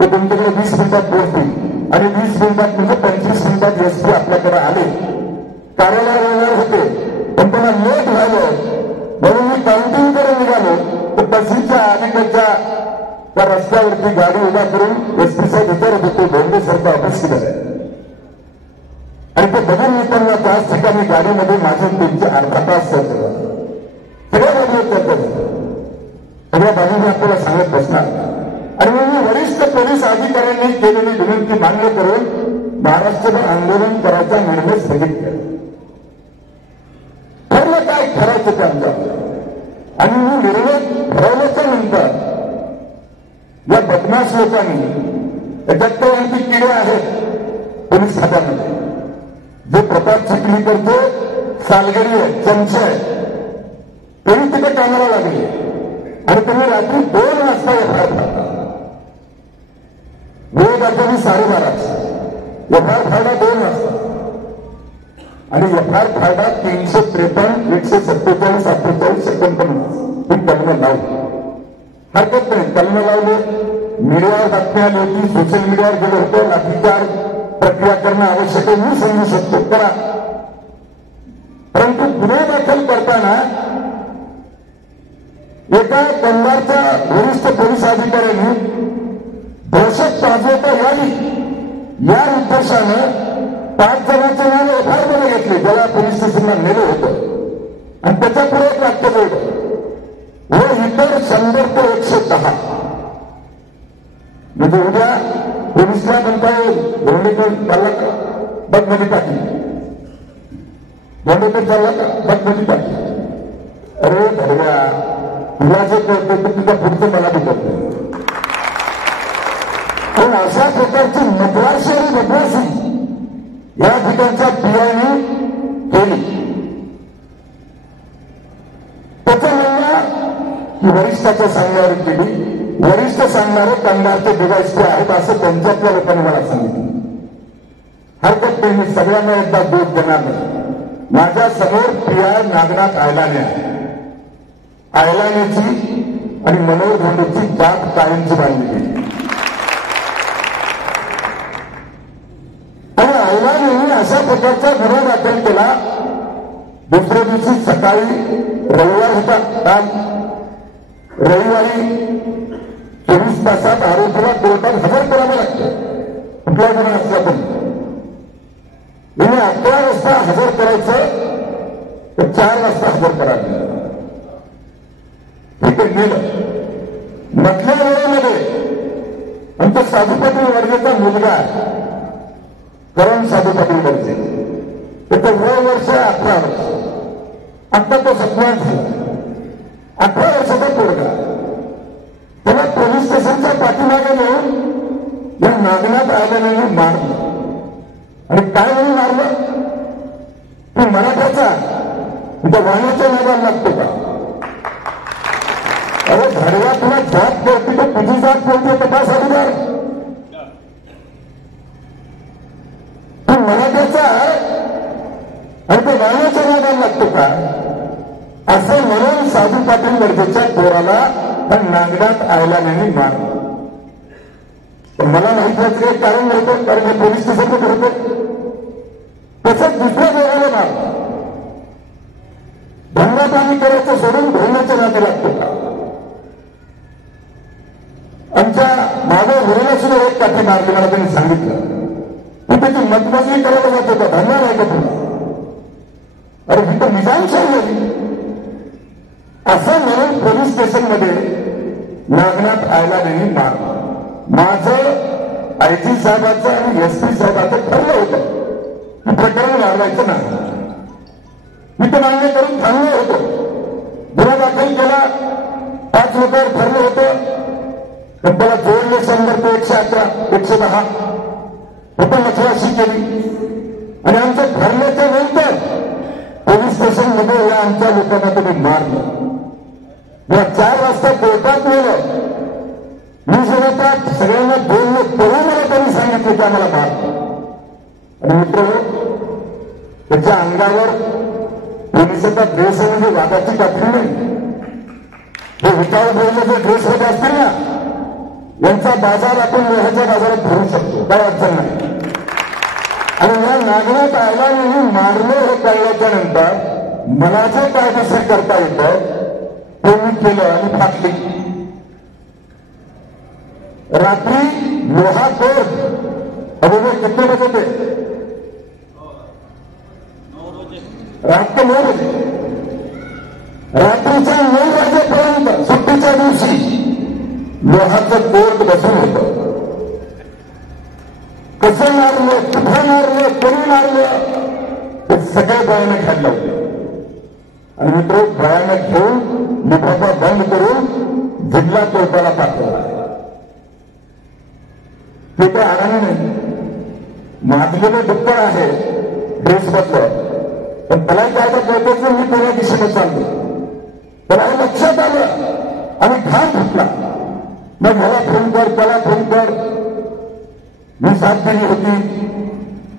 ते तुमच्याकडे 20 मिनिटात पोहोचतील. आणि 20 मिनिटात म्हणजे 25 मिनिटात एसपी आपल्याकडे आले. कार्यालयात येणार होते पण त्यांना लेट झालं म्हणून मी काउंटिंग करून निघालो. तर तहसीलच्या अलीकडच्या त्या रस्त्यावरती गाडी उभा करून एसपी साहेब विचारत होते, धोंडे सरचा ऑफिस केलं आहे. आणि ते बघून मी त्यांना त्याच ठिकाणी गाडीमध्ये माझे 3 ते अर्धा तास सगळ्या बाजू करतात, सगळ्या बाजूने आपल्याला सांगत बसणार. आणि मी वरिष्ठ पोलीस अधिकाऱ्यांनी केलेली विनंती मान्य करून महाराष्ट्रभर आंदोलन करायचा निर्णय स्थगित केला. ठरलं काय ठरायचं ते आमच्या. आणि मी निर्णय ठरवल्याच्या नंतर या बदमाश लोकांनी, त्याच्यात काही आणखी किडे आहेत पोलीस खात्यामध्ये, जे प्रताप चिखलीकरचे सालगडी आहेत, चमचे आहेत, तरी तिथे कामाला लागले. आणि तुम्ही रात्री 2 वाजता एफआयआर फाडता, वेळ रात्री 12:30, एफआयआर फाडा 2 वाजता. आणि एफआयआर फाडा 353, 147, 48, 49 ही कलमं लावली. हरकत नाही, कलमं लावले. मीडियावर बातम्या आली होती, सोशल मीडियावर गेलो होतो, लाठीचार प्रक्रिया करणं आवश्यक आहे, मी समजू शकतो, करा. परंतु गुन्हा दाखल करताना एका कंधारच्या वरिष्ठ पोलीस अधिकाऱ्यांनी दहशत पाजवता यावी या उद्देशानं 5 जणांचे नाव एफआयआर मध्ये घेतले, ज्याला पोलीस स्टेशनला नेलं होतं. आणि त्याच्या पुढे एक वाक्य जोडलं, व इतर 100 ते 110. म्हणजे उद्या पोलिसला म्हणता येईल, धोंडेकर चालला का बदमधी पाटील, धोंडेकर चालला का बदमधी पाटील. अरे धरव्या, तुला जे करतो ते तुझ्या पुढचं मला बी करतो. पण अशा प्रकारची मद्रासी आणि बदमाशी या ठिकाणच्या पीआयने केली. त्याचं म्हणणं की वरिष्ठाच्या सांगण्यावर केली, वरिष्ठ सांगणारे कंधारचे डिवायसपी आहेत असं त्यांच्यातल्या लोकांनी मला सांगितलं. हरकत नाही, मी सगळ्यांना एकदा दोष देणार नाही. माझ्या समोर पीआय नागनाथ आयलाने, आयलानेची आणि मनोहर धोंडेची गाठ कायमची बांधली गेली. आणि आयलाने अशा प्रकारचा गुन्हा दाखल केला. दुसऱ्या दिवशी सकाळी, रविवार होता काल, रविवारी 24 तासात आरोपीला कोर्टात हजर करावं लागतं, कुठला गुन्हा असला पण. म्हणजे 11 वाजता हजर करायचं तर 4 वाजता हजर करायचं. हे नेलं मधल्या वेळेमध्ये. आणि तो साधू पाटील वर्गेचा मुलगा करण साधू पाटील वर्गे, त्याचं वय वर्ष 18 वर्ष. आता तो 17 झाला. 18 वर्षाचा पोरगा. त्याला पोलीस स्टेशनच्या पाठीमागे नेऊन या नागनाथ आयलाने मारलं. आणि काय म्हणून मारलं, तू मराठाचा तुझ्या वाण्याच्या नादाला लागतो का? अरे घडवा, तुला जात कोणती तर तुझी जात कोणती तपास अधिकार. तू मराठाचा आणि तो वाण्याच्या नादाला लागतो का? असं म्हणून साधू पाटील वर्गेच्या पोराला पण नागनाथ आयलाने मारलं. मला माहित व्हायचं काही कारण नव्हतं, कारण हे पोलीस स्टेशनमध्ये होते. तसंच दुसऱ्या दोघांना मारलं. धंदापाणी करायचं सोडून धोरणाच्या नाते लागतो का? आमच्या माझ्या मुलीला सुद्धा एक काठी मारली. मला त्यांनी सांगितलं की त्याची मतमोजणी करायला जात होता, धंदा नाही का तुला? अरे ही तर निजामशाही झाली. असं म्हणून पोलीस स्टेशनमध्ये नागनाथ आयलाने मारलं. माझं आयजी साहेबाचं आणि एसपी साहेबाचं ठरलं होतं की प्रकरण वाढवायचं नाही. मी ते मान्य करून थांबलो होतो. गुन्हा दाखल केला. 5 लोकांवर ठरलं होतं. पण त्याला जोडले 100 ते 111 110 होतं. मचराशी केली आणि आमचं ठरल्याच्या नंतर पोलीस स्टेशनमध्ये या आमच्या लोकांना तुम्ही मारलं. या 4 वाजता कोर्टात नेलं. मी जेव्हा सगळ्यांना बोललो तेव्हा मला त्यांनी सांगितलं की आम्हाला मारलं. आणि मित्र त्याच्या अंगावर पोलिसाचा ड्रेस म्हणजे वादाची कात्री नाही. हे विकाऊ बोलण्याचे ड्रेस होत असतील ना, यांचा बाजार आपण लोह्याच्या बाजारात भरू शकतो, काय अडचण नाही. आणि या नागनाथ आयलाने मारलं हे कळल्याच्या नंतर मला जे कायदेशीर करता येतं ते मी केलं आणि फाटली. रात्री लोहा कोर्ट अगोदर कितने बजे थे? रात के 9 बजे. रात्रीच्या 9 वाजेपर्यंत सुट्टीच्या दिवशी लोहाचं कोर्ट बसून होतं. कसं मारलं, कुठं मारलं, कोणी मारलं हे सगळे भयानक खाल्लं होते. आणि मित्र भयानक घेऊन लिफाफा बंद करून जिल्हा कोर्टाला पाठवला. ते काही आडाने नाही. माजलेलं दुःख आहे ड्रेस बदल, पण त्याला काय कळतं मी कोणा दिशेने चाललो. त्याला हे लक्षात आलं आणि घाम फुटला. मग ह्याला फोन कर, त्याला फोन कर. मी साथ दिली होती,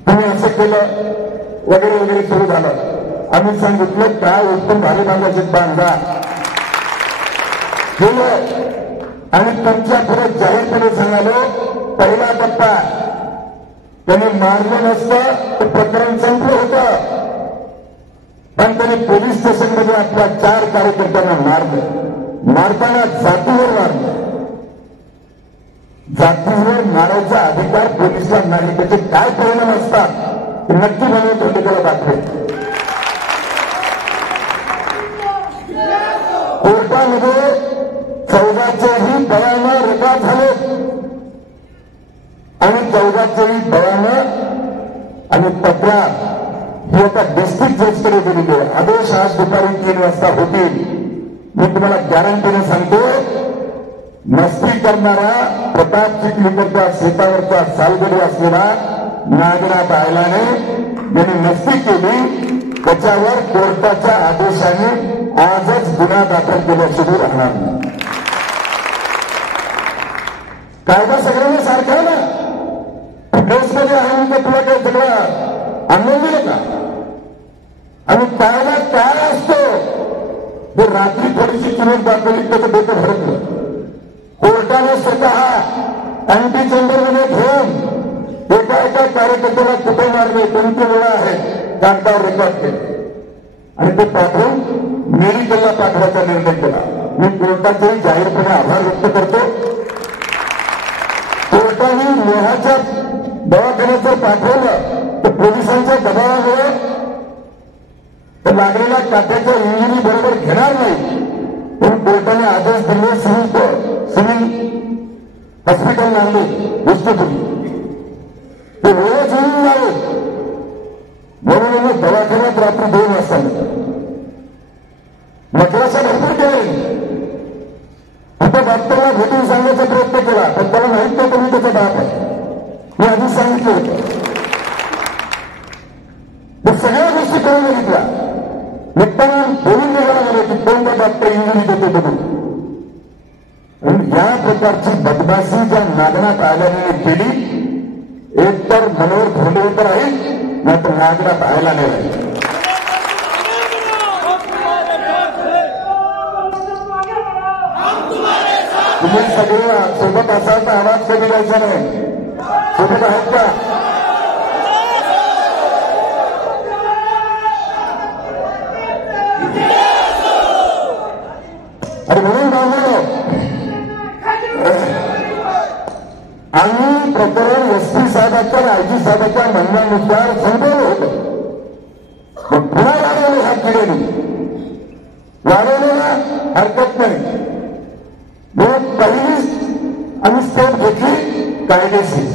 तुम्ही असं केलं वगैरे वगैरे सुरू झालं. आम्ही सांगितलं काय उत्तम भारी बांधायचे बांधा गेलं. आणि तुमच्या पुढे जाहीरपणे सांगालो पहिला टप्पा त्याने मारलं नसतं तर प्रकरण संपलं होतं. पण त्याने पोलीस स्टेशनमध्ये आपल्या 4 कार्यकर्त्यांना मारलं. मारताना जातीवर मारलं. जातीवर मारायचा अधिकार पोलिसला नाही. त्याचे काय परिणाम असतात ते नक्की बनवत होते, त्याला दाखवेल. कोर्टामध्ये 14चेही बयानं रेकॉर्ड झाले आणि 14चेही बयानं आणि तक्रार ही आता डिस्ट्रिक्ट जजकडे दिलेली आहे. आदेश आज दुपारी 3 वाजता होतील. मी तुम्हाला गॅरंटीने सांगतो, मस्ती करणारा प्रताप चिखलीकरच्या शेतावरचा सालगडी असलेला नागनाथ आयलाने यांनी मस्ती केली. त्याच्यावर कोर्टाच्या आदेशाने आजच गुन्हा दाखल केल्याशिवाय राहणार नाही. कायदा सगळ्यांना सारखा आहे ना. ड्रेसमध्ये आहे म्हणजे तुला काही सगळं आणून दिलं का? आणि कायदा काय असतो जर रात्री थोडीशी किंमत दाखवली त्याचं डोकं भरकलं. कोर्टाने स्वतः अँटी चेंबरमध्ये घेऊन एका कार्यकर्त्याला कुठे मारले, कोणती वेळा आहे कागदावर रेकॉर्ड केले आणि ते पाठवून मेडिकलला पाठवायचा निर्णय केला. मी कोर्टाचे जाहीरपणे आभार व्यक्त करतो. कोर्टाने लोहाच्या दवाखान्यात जर पाठवलं तर पोलिसांच्या दबावामुळे तर लागलेल्या काट्याच्या इंजिनी बरोबर घेणार नाही. पण कोर्टाने आदेश दिले सिव्हिल हॉस्पिटल आणले वस्तुतून ते रोज येऊन जावे म्हणून दवाखान्यात रात्री 2 वाजता मद्रासा भरपूर केले. आता डॉक्टरला भेटून सांगण्याचा प्रयत्न केला पण त्याला माहित नाही तुम्ही त्याचा बाप आहे. मी आधीच सांगितलं होतं. सगळ्या गोष्टी करून बघितल्या. निघताना बोलून निघाला मला की कोणता डॉक्टर इंजुरी देतो बघून. या प्रकारची बदमाशी ज्या नागनाथ आयलाने केली, एक तर मनोहर धोंडेकर राहील नाही तर नागनाथ आयलाने राहील. हम तुम्हारे तुम्ही सगळे सोबत असाल तर आवाज कमी द्यायचा नाही. सोबत आहेत का? आणि म्हणून बांधलो आम्ही प्रकरण एसपी साहेबांच्या आयजी साहेबांच्या म्हणण्यानुसार संपवलं होतं. मग पुन्हा वाढवले हात दिलेली वाढवलेला हरकत नाही. मग पहिली आम्ही स्टेप घेतली कायदेशीर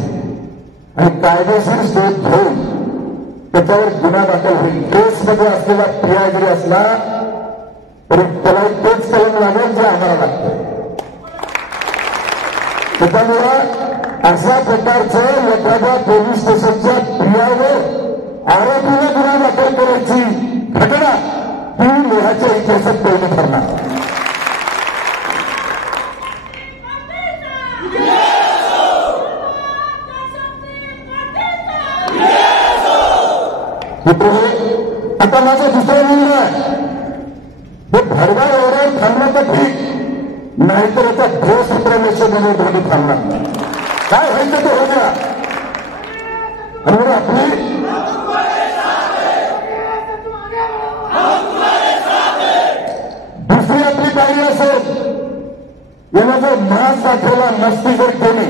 आणि कायदेशीर स्टेप घेऊन त्याच्यावर गुन्हा दाखल होईल. केसमध्ये असलेला पीआय जरी असला तरी त्याला तेच कलम लागेल जे आम्हाला लागतं. त्याच्यामुळं अशा प्रकारचं एखाद्या पोलीस स्टेशनच्या पीआयवर आरोपीने गुन्हा दाखल करायची घटना ही लोहाच्या इतिहासात पहिली ठरणार. आता माझा दुसरा निर्णय आहे. हे भरवा एवढं थांबलं तर ठीक, नाहीतर याचा ठोस उतरवण्यामध्ये धोनी थांबणार. काय व्हायचं ते हो द्या. आणि आपली दुसरी आपली पायरी असेल, याला जर मास दाखवला नसती जर केली,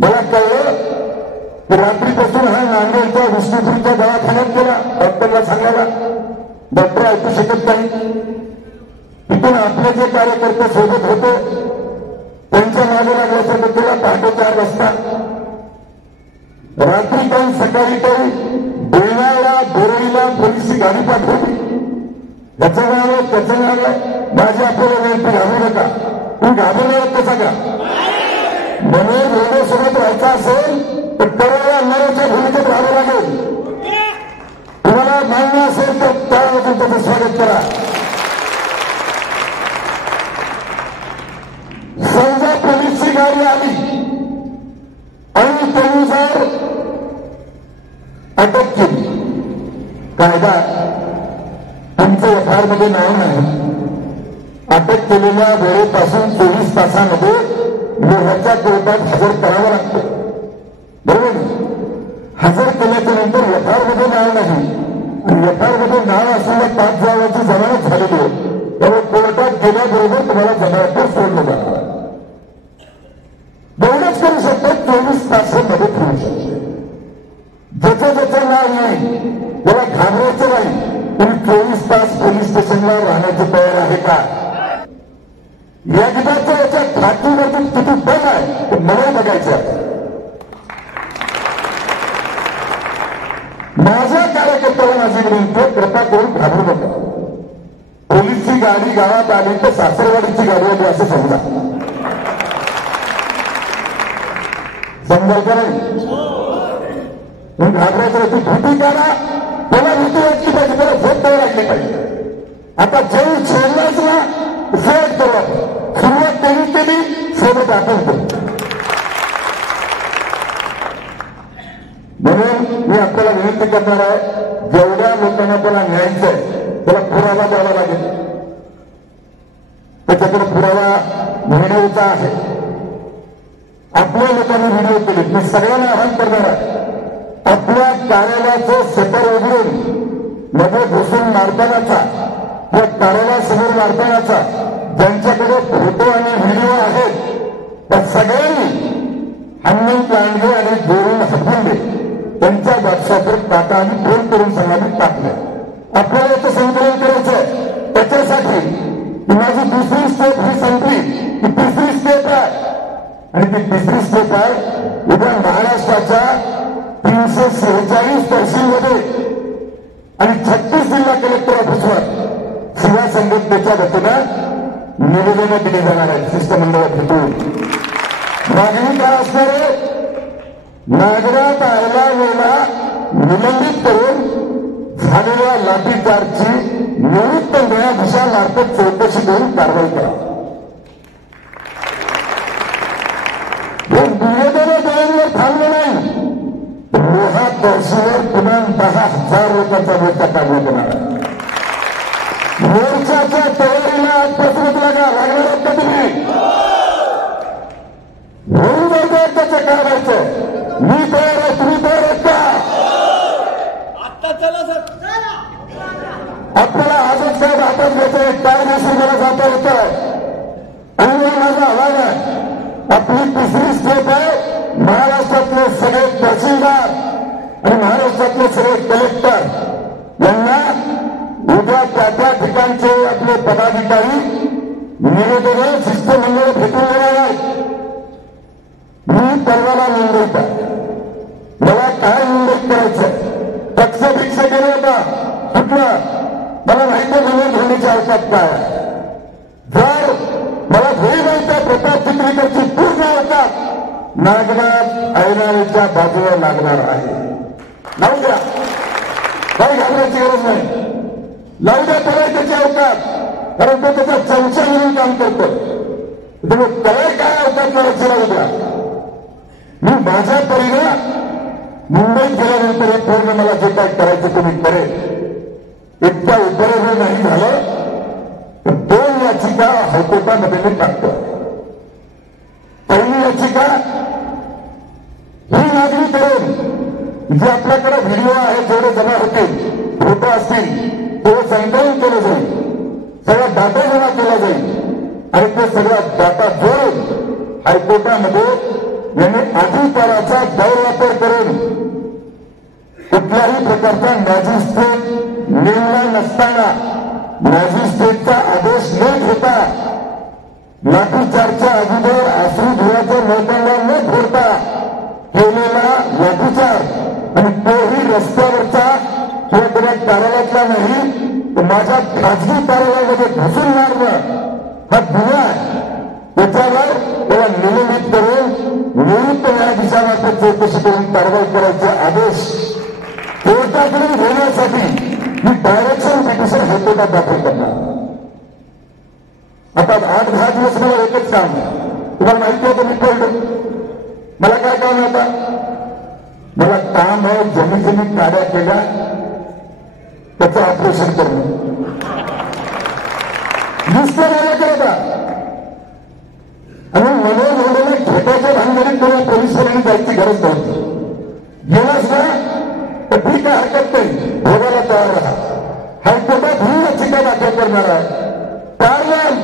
मला कळलं की रात्रीपासून हा नांदेडच्या विष्णुपूरच्या दवाखान्यात गेला. डॉक्टरला सांगायला डॉक्टर ऐकू शकत नाही. तिथून आपले जे कार्यकर्ते सोबत होते त्यांच्या मागे लागल्याच्या बद्दल पहाटे 4 वाजता रात्री काही सकाळी काही बेळगावला बोरईला पोलिसी गाडी पाठवली. त्याचं नाव आहे त्याचं नाव आहे. माझी आपल्याला विनंती घालू नका. तुम्ही घाबरणार कसा का? म्हणून वेळेसोबत राहायचं असेल तर करायला अन्यायाच्या भूमिकेत राहावं लागेल. तुम्हाला मान्य असेल तर त्यावरून त्याचं स्वागत करा. समजा पोलीसची गाडी आली आणि त्यांनी जर अटक केली, कायदा तुमचं एफआयआर मध्ये नाव नाही. अटक केलेल्या वेळेपासून 24 तासामध्ये लोहाच्या कोर्टात हजर करावं लागतं. बरोबर. हजर केल्याच्या नंतर एफआयआर मध्ये नाव नाही आणि एफआयआर मध्ये नाव असलेल्या 5 जणांची जमानत झालेली आहे. त्यामुळे कोर्टात गेल्याबरोबर तुम्हाला जमानतवर सोडलं जाणार. एवढंच करू शकतो. 24 तासांमध्ये ठेवू शकतो. ज्याचं नाव नाही त्याला घाबरायचं नाही. तुम्ही 24 तास पोलीस स्टेशनला राहण्याची तयार आहे का? एकदाचं याच्या खातीवरती किती बघ आहे ते मला बघायचं. माझ्या कार्यकर्त्याला माझी विनंती, कृपा करून घाबरू नका. पोलीसची गाडी गावात आली तर सासरवाडीची गाडी आली असं समजा. समजायचं नाही. घाबरायचं ती भीती करा. त्याला भीती वाटली पाहिजे, त्याला झोप द्यावी लागली पाहिजे. आता जेवढी सोडलाच ना शेवट करू. सुरुवात त्यांनी केली, सोबत आपण करू. म्हणून मी आपल्याला विनंती करणार आहे, जेवढ्या लोकांना त्याला न्यायचं आहे त्याला पुरावा द्यावा लागेल. त्याच्याकडे पुरावा व्हिडिओचा आहे. आपल्या लोकांनी व्हिडिओ केले. मी सगळ्यांना आवाहन करणार आहे, आपल्या कार्यालयाचं शटर उघडून मध्ये घुसून मारतानाचा किंवा कार्यालयासमोर मारतानाचा ज्यांच्याकडे फोटो आणि व्हिडिओ आहेत त्या सगळ्यांनी हनुमंत लांडगे आणि जोडून हटवून दे. त्यांच्या व्हॉट्सअपवर टाका आणि फोन करून सांगायला टाकले. आपल्याला याचं संकलन करायचं आहे. त्याच्यासाठी माझी दुसरी स्टेप ही संपली की तिसरी स्टेप आहे. आणि ती तिसरी स्टेप आहे, उद्या महाराष्ट्राच्या 346 तहसीलमध्ये आणि 36 जिल्हा कलेक्टर ऑफिसवर सेवा संघटनेच्या वतीनं निवेदनं दिली जाणार आहेत. शिष्टमंडळात भेटून मागणी काय असणार आहे? नागरात आयला वेळेला निलंबित करून झालेल्या लाठीचार्जची निवृत्त न्यायाधीशामार्फत चौकशी करून कारवाई करा. निवेदनं देण्यावर थांबलं नाही. लोहा तहसीलवर किमान 10,000 लोकांचा मोर्चा काढण्यात येणार आहे. मोर्चाच्या तयारीला आजपासूनच लागणार आहेत का तुम्ही? आपल्याला आजच काय हातात घ्यायचंय, कायदेशीर मला जाता येत आहे. आणि माझा आव्हान आहे, आपली तिसरी स्टेप आहे महाराष्ट्रातले सगळे तहसीलदार आणि महाराष्ट्रातले सगळे कलेक्टर यांना उद्या त्या ठिकाणचे आपले पदाधिकारी निवेदन शिष्टमंडळ भेटून येणार आहेत. मी परवाला मुंबईत आहे, मला काय मुंबईत करायचं, पक्ष भिक्ष केलं होता कुठलं मला माहिती निवड होण्याची आवश्यकता आहे. जर मला घरी माहिती आहे प्रताप चित्रीकरची पूर्ण अवकाश नागनाथ ऐनाळीच्या बाजूला लागणार आहे. लावून द्या, काही घाबरायची गरज नाही. लावू द्या त्याला त्याची अवकाश, कारण तो त्याचा चमचा म्हणून काम करतो. तुम्ही त्याला काय अवकाश करायची लावू द्या. मी माझ्या परीने मुंबईत गेल्यानंतर एक पूर्ण मला जे काय करायचं तुम्ही करेल. इतक्या उपलब्ध नाही झालं तर 2 याचिका हायकोर्टामध्ये मी टाकतो. पहिली याचिका ही मागणी करेल जे आपल्याकडे व्हिडिओ आहे जेवढे जमा होतील, फोटो असतील तेवढं संकलन केलं जाईल, सगळा डाटा जमा केला जाईल आणि ते सगळा डाटा जोडून हायकोर्टामध्ये यांनी अधिकाराचा गैरवापर करून कुठल्याही प्रकारचा मॅजिस्ट्रेट नेमला नसताना, मॅजिस्ट्रेटचा आदेश न घेता, लाठीचारच्या अगोदर अश्रुधुराचं मैदानाला न फोडता केलेला लाठीचार आणि तोही रस्त्यावरचा किंवा त्याला कार्यालयातला नाही तर माझ्या खाजगी कार्यालयामध्ये घुसून मारणं हा गुन्हा आहे. त्याच्यावर त्याला निलंबित करून निवृत्त न्यायाधीशामार्फत चौकशी करून कारवाई करायचे आदेश कोर्टाकडून घेण्यासाठी मी डायरेक्शन पिटिशन हायकोर्टात दाखल करणार. आता 8-10 दिवस मला एकच काम आहे. तुम्हाला माहिती होतं मी कळलं मला काय काम आहे. आता मला काम आहे जमी काड्या केल्या त्याचं ऑपरेशन करणं. नुसतं मला करता आणि मनोज एवढ्याला घेटाच्या भानगडीत मला पोलिसांनी जायची गरज नव्हती. गेलास ना तर ठीक आहे, हरकत नाही, भोगायला तयार राहा. हायकोर्टात ही याचिका दाखल करणार आहे. कारण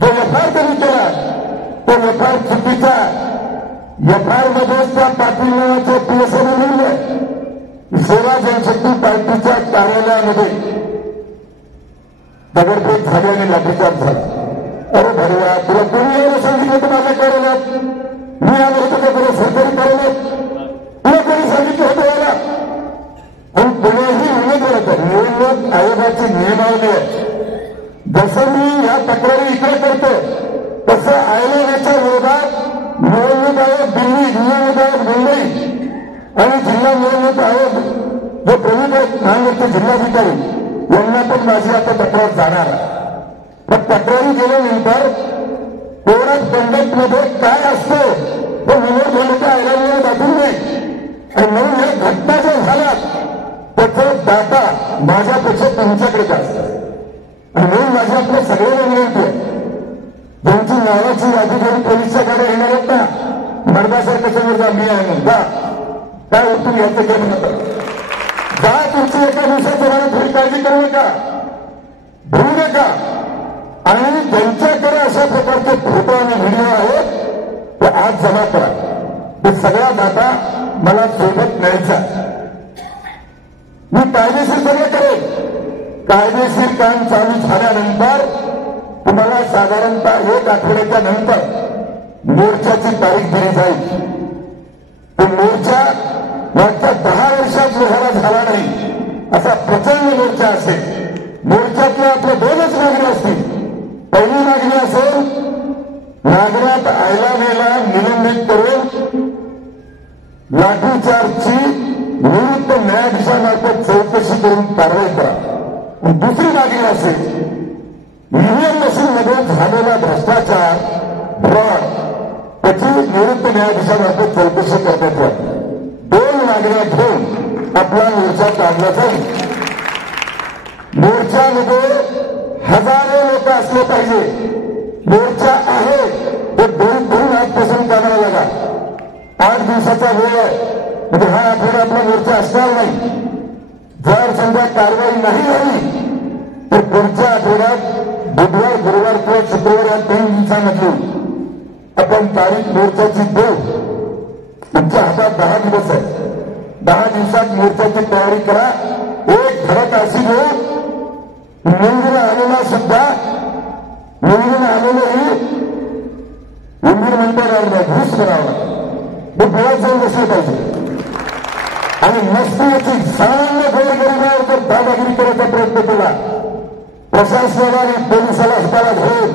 जो एफआयआर त्यांनी केला तो एफआयआर चुकीचा. एफआयआर मध्येच त्या पाटील नावाच्या पीएसआयने लिहिलं सेवा जनशक्ती पार्टीच्या कार्यालयामध्ये दगडफेक झाली आणि लाठीचार्ज झाला. अरे भरवा, तुला कोणी यायला सांगितलं तर माझ्या कार्यालयात मी आलो होतो का तुला सरकारी कार्यालयात तुला कोणी सांगितलं होतं याला. पण कोणीही उमेदवार निवडणूक आयोगाची नियमावली आहे. जसं मी या तक्रारी इकडे करतो तसं आयोगाच्या विरोधात निवडणूक आयोग दिल्ली, निवडणूक आयोग मुंबई आणि जिल्हा निवडणूक आयोग जो प्रमुख आहेत महाराष्ट्र जिल्हाधिकारी यांना पण माझी आता तक्रार जाणार आहे. पण तक्रारी केल्यानंतर कोड ऑफ कंडक्ट मध्ये काय असतं तो विनोद झाल्याच्या आयोगाला दाखवून नाही. आणि म्हणून या घटना ज्या झाल्यात त्याचा डाटा माझ्यापेक्षा तुमच्याकडे जास्त आहे. आणि म्हणून माझी आपल्या सगळ्यांना विनंती आहे, ज्यांची नावाची यादी घेऊन पोलिसच्या गाड्या येणार आहेत ना, मर्दासारखं समोर जा, मी आहे म्हणून जा, काय उठून याचं केलं नका जा. तुमची एका दिवसात मला थोडी काळजी करू नका, भरू नका. आणि ज्यांच्याकडे अशा प्रकारचे फोटो आणि व्हिडिओ आहेत ते आज जमा करा. ते सगळा डाटा मला सोबत न्यायचा. मी कायदेशीर सगळं करेन. कायदेशीर काम चालू झाल्यानंतर तुम्हाला साधारणतः 1 आठवड्याच्या नंतर मोर्चाची तारीख दिली जाईल. तो मोर्चा मागच्या 10 वर्षात लोहारा झाला नाही असा प्रचंड मोर्चा असेल. मोर्चातल्या आपल्या 2च मागण्या असतील. पहिली मागणी असेल नागनाथ ऐलावेला निलंबित करून लाठीचार्जची निवृत्त न्यायाधीशामार्फत चौकशी करून कारवाई करा. आणि दुसरी मागणी असेल ईव्हीएम मशीनमध्ये झालेला भ्रष्टाचार, फ्रॉड त्याची निवृत्त न्यायाधीशामार्फत चौकशी करण्यात यावी. 2 मागण्या घेऊन आपला मोर्चा काढला जाईल. मोर्चामध्ये हजारो लोक असले पाहिजे. मोर्चा आहे तो 2 आजपासून काढावा लागा. 8 दिवसाचा वेळ आहे म्हणजे हा आठवडा आपला मोर्चा असणार नाही. जर समजा कारवाई नाही झाली तर पुढच्या आठवड्यात बुधवार गुरुवार किंवा शुक्रवार या 3 दिवसांमध्ये आपण तारीख मोर्चाची देऊ. तुमच्या हातात 10 दिवस आहे. 10 दिवसात मोर्चाची तयारी करा. एक धडक अशी घेऊ, निवडून आलेला सुद्धा निवडून आलेलंही उंदीर म्हणता राहिलं नाही, घुस करावा हे डोळ्यात जाऊन बसलं पाहिजे. आणि मस्त याची सामान्य गोरगरिबावर जर दादागिरी करायचा प्रयत्न केला, प्रशासनाला आणि पोलिसाला हाताला घेऊन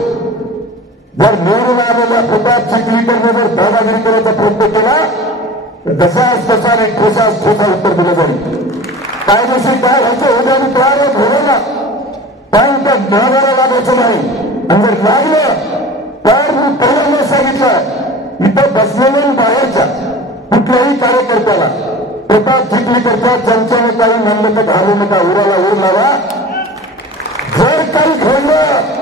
जर निवडून आलेल्या प्रताप चिखलीकरने जर दादागिरी करायचा प्रयत्न केला तर जसाच तसा आणि ठोसाच ठोसा उत्तर दिलं जाईल. कायदेशीर काय व्हायचं होतं आणि तयार होऊ ना, पण त्या गुन्हेगाराला लागायचं नाही. आणि जर लागलं तर मी पहिल्यांदा सांगितलं, इथं बसलेल्या बाहेरच्या कुठल्याही कार्यकर्त्याला प्रताप चिखलीकरच्या चमच्याने काही म्हणलं तर घालू नका, उराला उर लावा. जर काही घडलं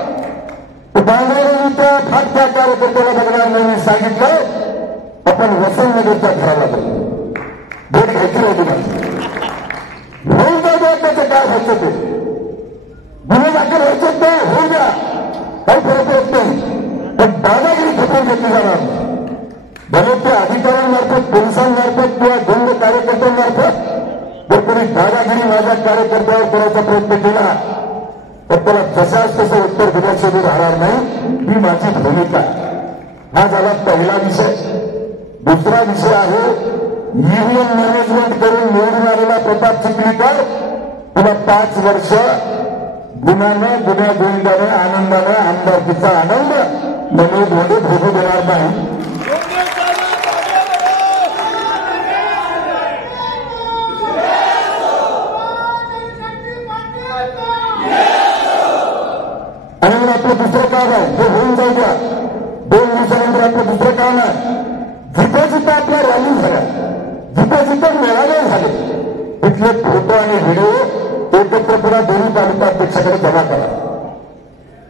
तर बांगडेच्या फाटच्या कार्यकर्त्याला बघणार नाही. मी सांगितलं आपण वसंतनगरच्या घराला जाऊ, भेट घ्यायची होती माझी. होऊन जाऊ द्या त्याचं काय व्हायचं ते, गुन्हे दाखल व्हायचं ते होऊ द्या, काही फरक पडत नाही. पण दादागिरी खपवून घेतली जाणार नाही. भले ते अधिकाऱ्यांमार्फत, पोलिसांमार्फत किंवा गुंड कार्यकर्त्यांमार्फत जर कोणी दादागिरी माझ्या कार्यकर्त्यावर करायचा प्रयत्न केला तर त्याला जशाच तसं उत्तर दिल्याशिवाय राहणार नाही. ही माझी भूमिका. हा झाला पहिला विषय. दुसरा विषय आहे ईव्हीएम मॅनेजमेंट करून निवडून आलेला प्रताप चिखलीकर तुला 5 वर्ष गुन्ह्यानं गुन्ह्या गोविंदाने आनंदाने आमदारकीचा आनंद मनोजमध्ये भोगू देणार नाही. आणि मग आपलं दुसरं काम आहे ते होऊन जाऊ द्या. 2 दिवसानंतर आपलं दुसरं काम आहे, जिथं जिथं आपल्या रॅली झाल्या, जिथं जिथं मेळावे झाले तिथले फोटो आणि व्हिडिओ एकत्रपणा दोन्ही तालुका अध्यक्षाकडे जमा करा.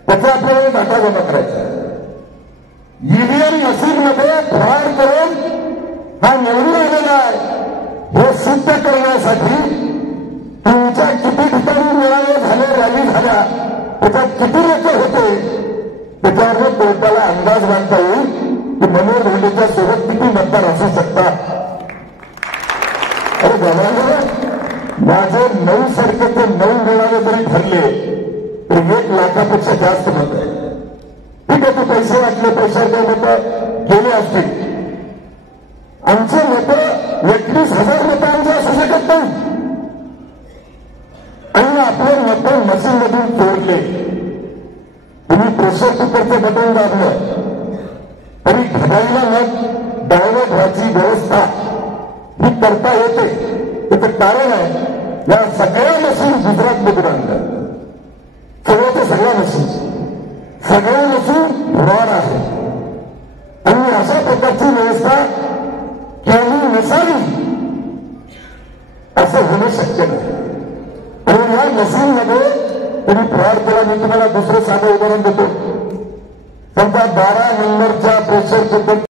त्याचा आपल्याला डाटा जमा करायचा. ईव्हीएम मशीनमध्ये फ्रॉड करून हा निवडून आलेला आहे हे सिद्ध करण्यासाठी तुमच्या किती ठिकाणी मेळावे झाले, रॅली झाल्या, त्याच्यात किती लोक होते, त्याच्यावर कोर्टाला अंदाज बांधता येईल की मनोज धोंडेच्या सोबत किती मतदार असू शकतात. अरे गमाला माझे 9 सारखे ते 9 मेळावे जरी ठरले तर 1 लाखापेक्षा जास्त मत आहे. ठीक आहे, ते पैसे वाटले, पैशाचे मत गेले असतील. आमचे मत 31,000 मतांचे असू शकत नाही. आणि आपले मत मशीनमधून तोडले. तुम्ही प्रेशर कुकरचं बटन दाबलं तरी घड्याळीला मत डायव्हर्ट व्हायची व्यवस्था ही करता येते. त्याचं कारण आहे या सगळ्या मशीन गुजरातमधून आणल्या. सगळ्या मशीन फ्रॉड आहे. आणि अशा प्रकारची व्यवस्था केली नसावी असं होणं शक्य नाही. आणि या मशीनमध्ये तुम्ही फ्रॉड केला. मी तुम्हाला दुसरं साधं उदाहरण देतो. समजा 12 नंबरच्या प्रेशर कुकर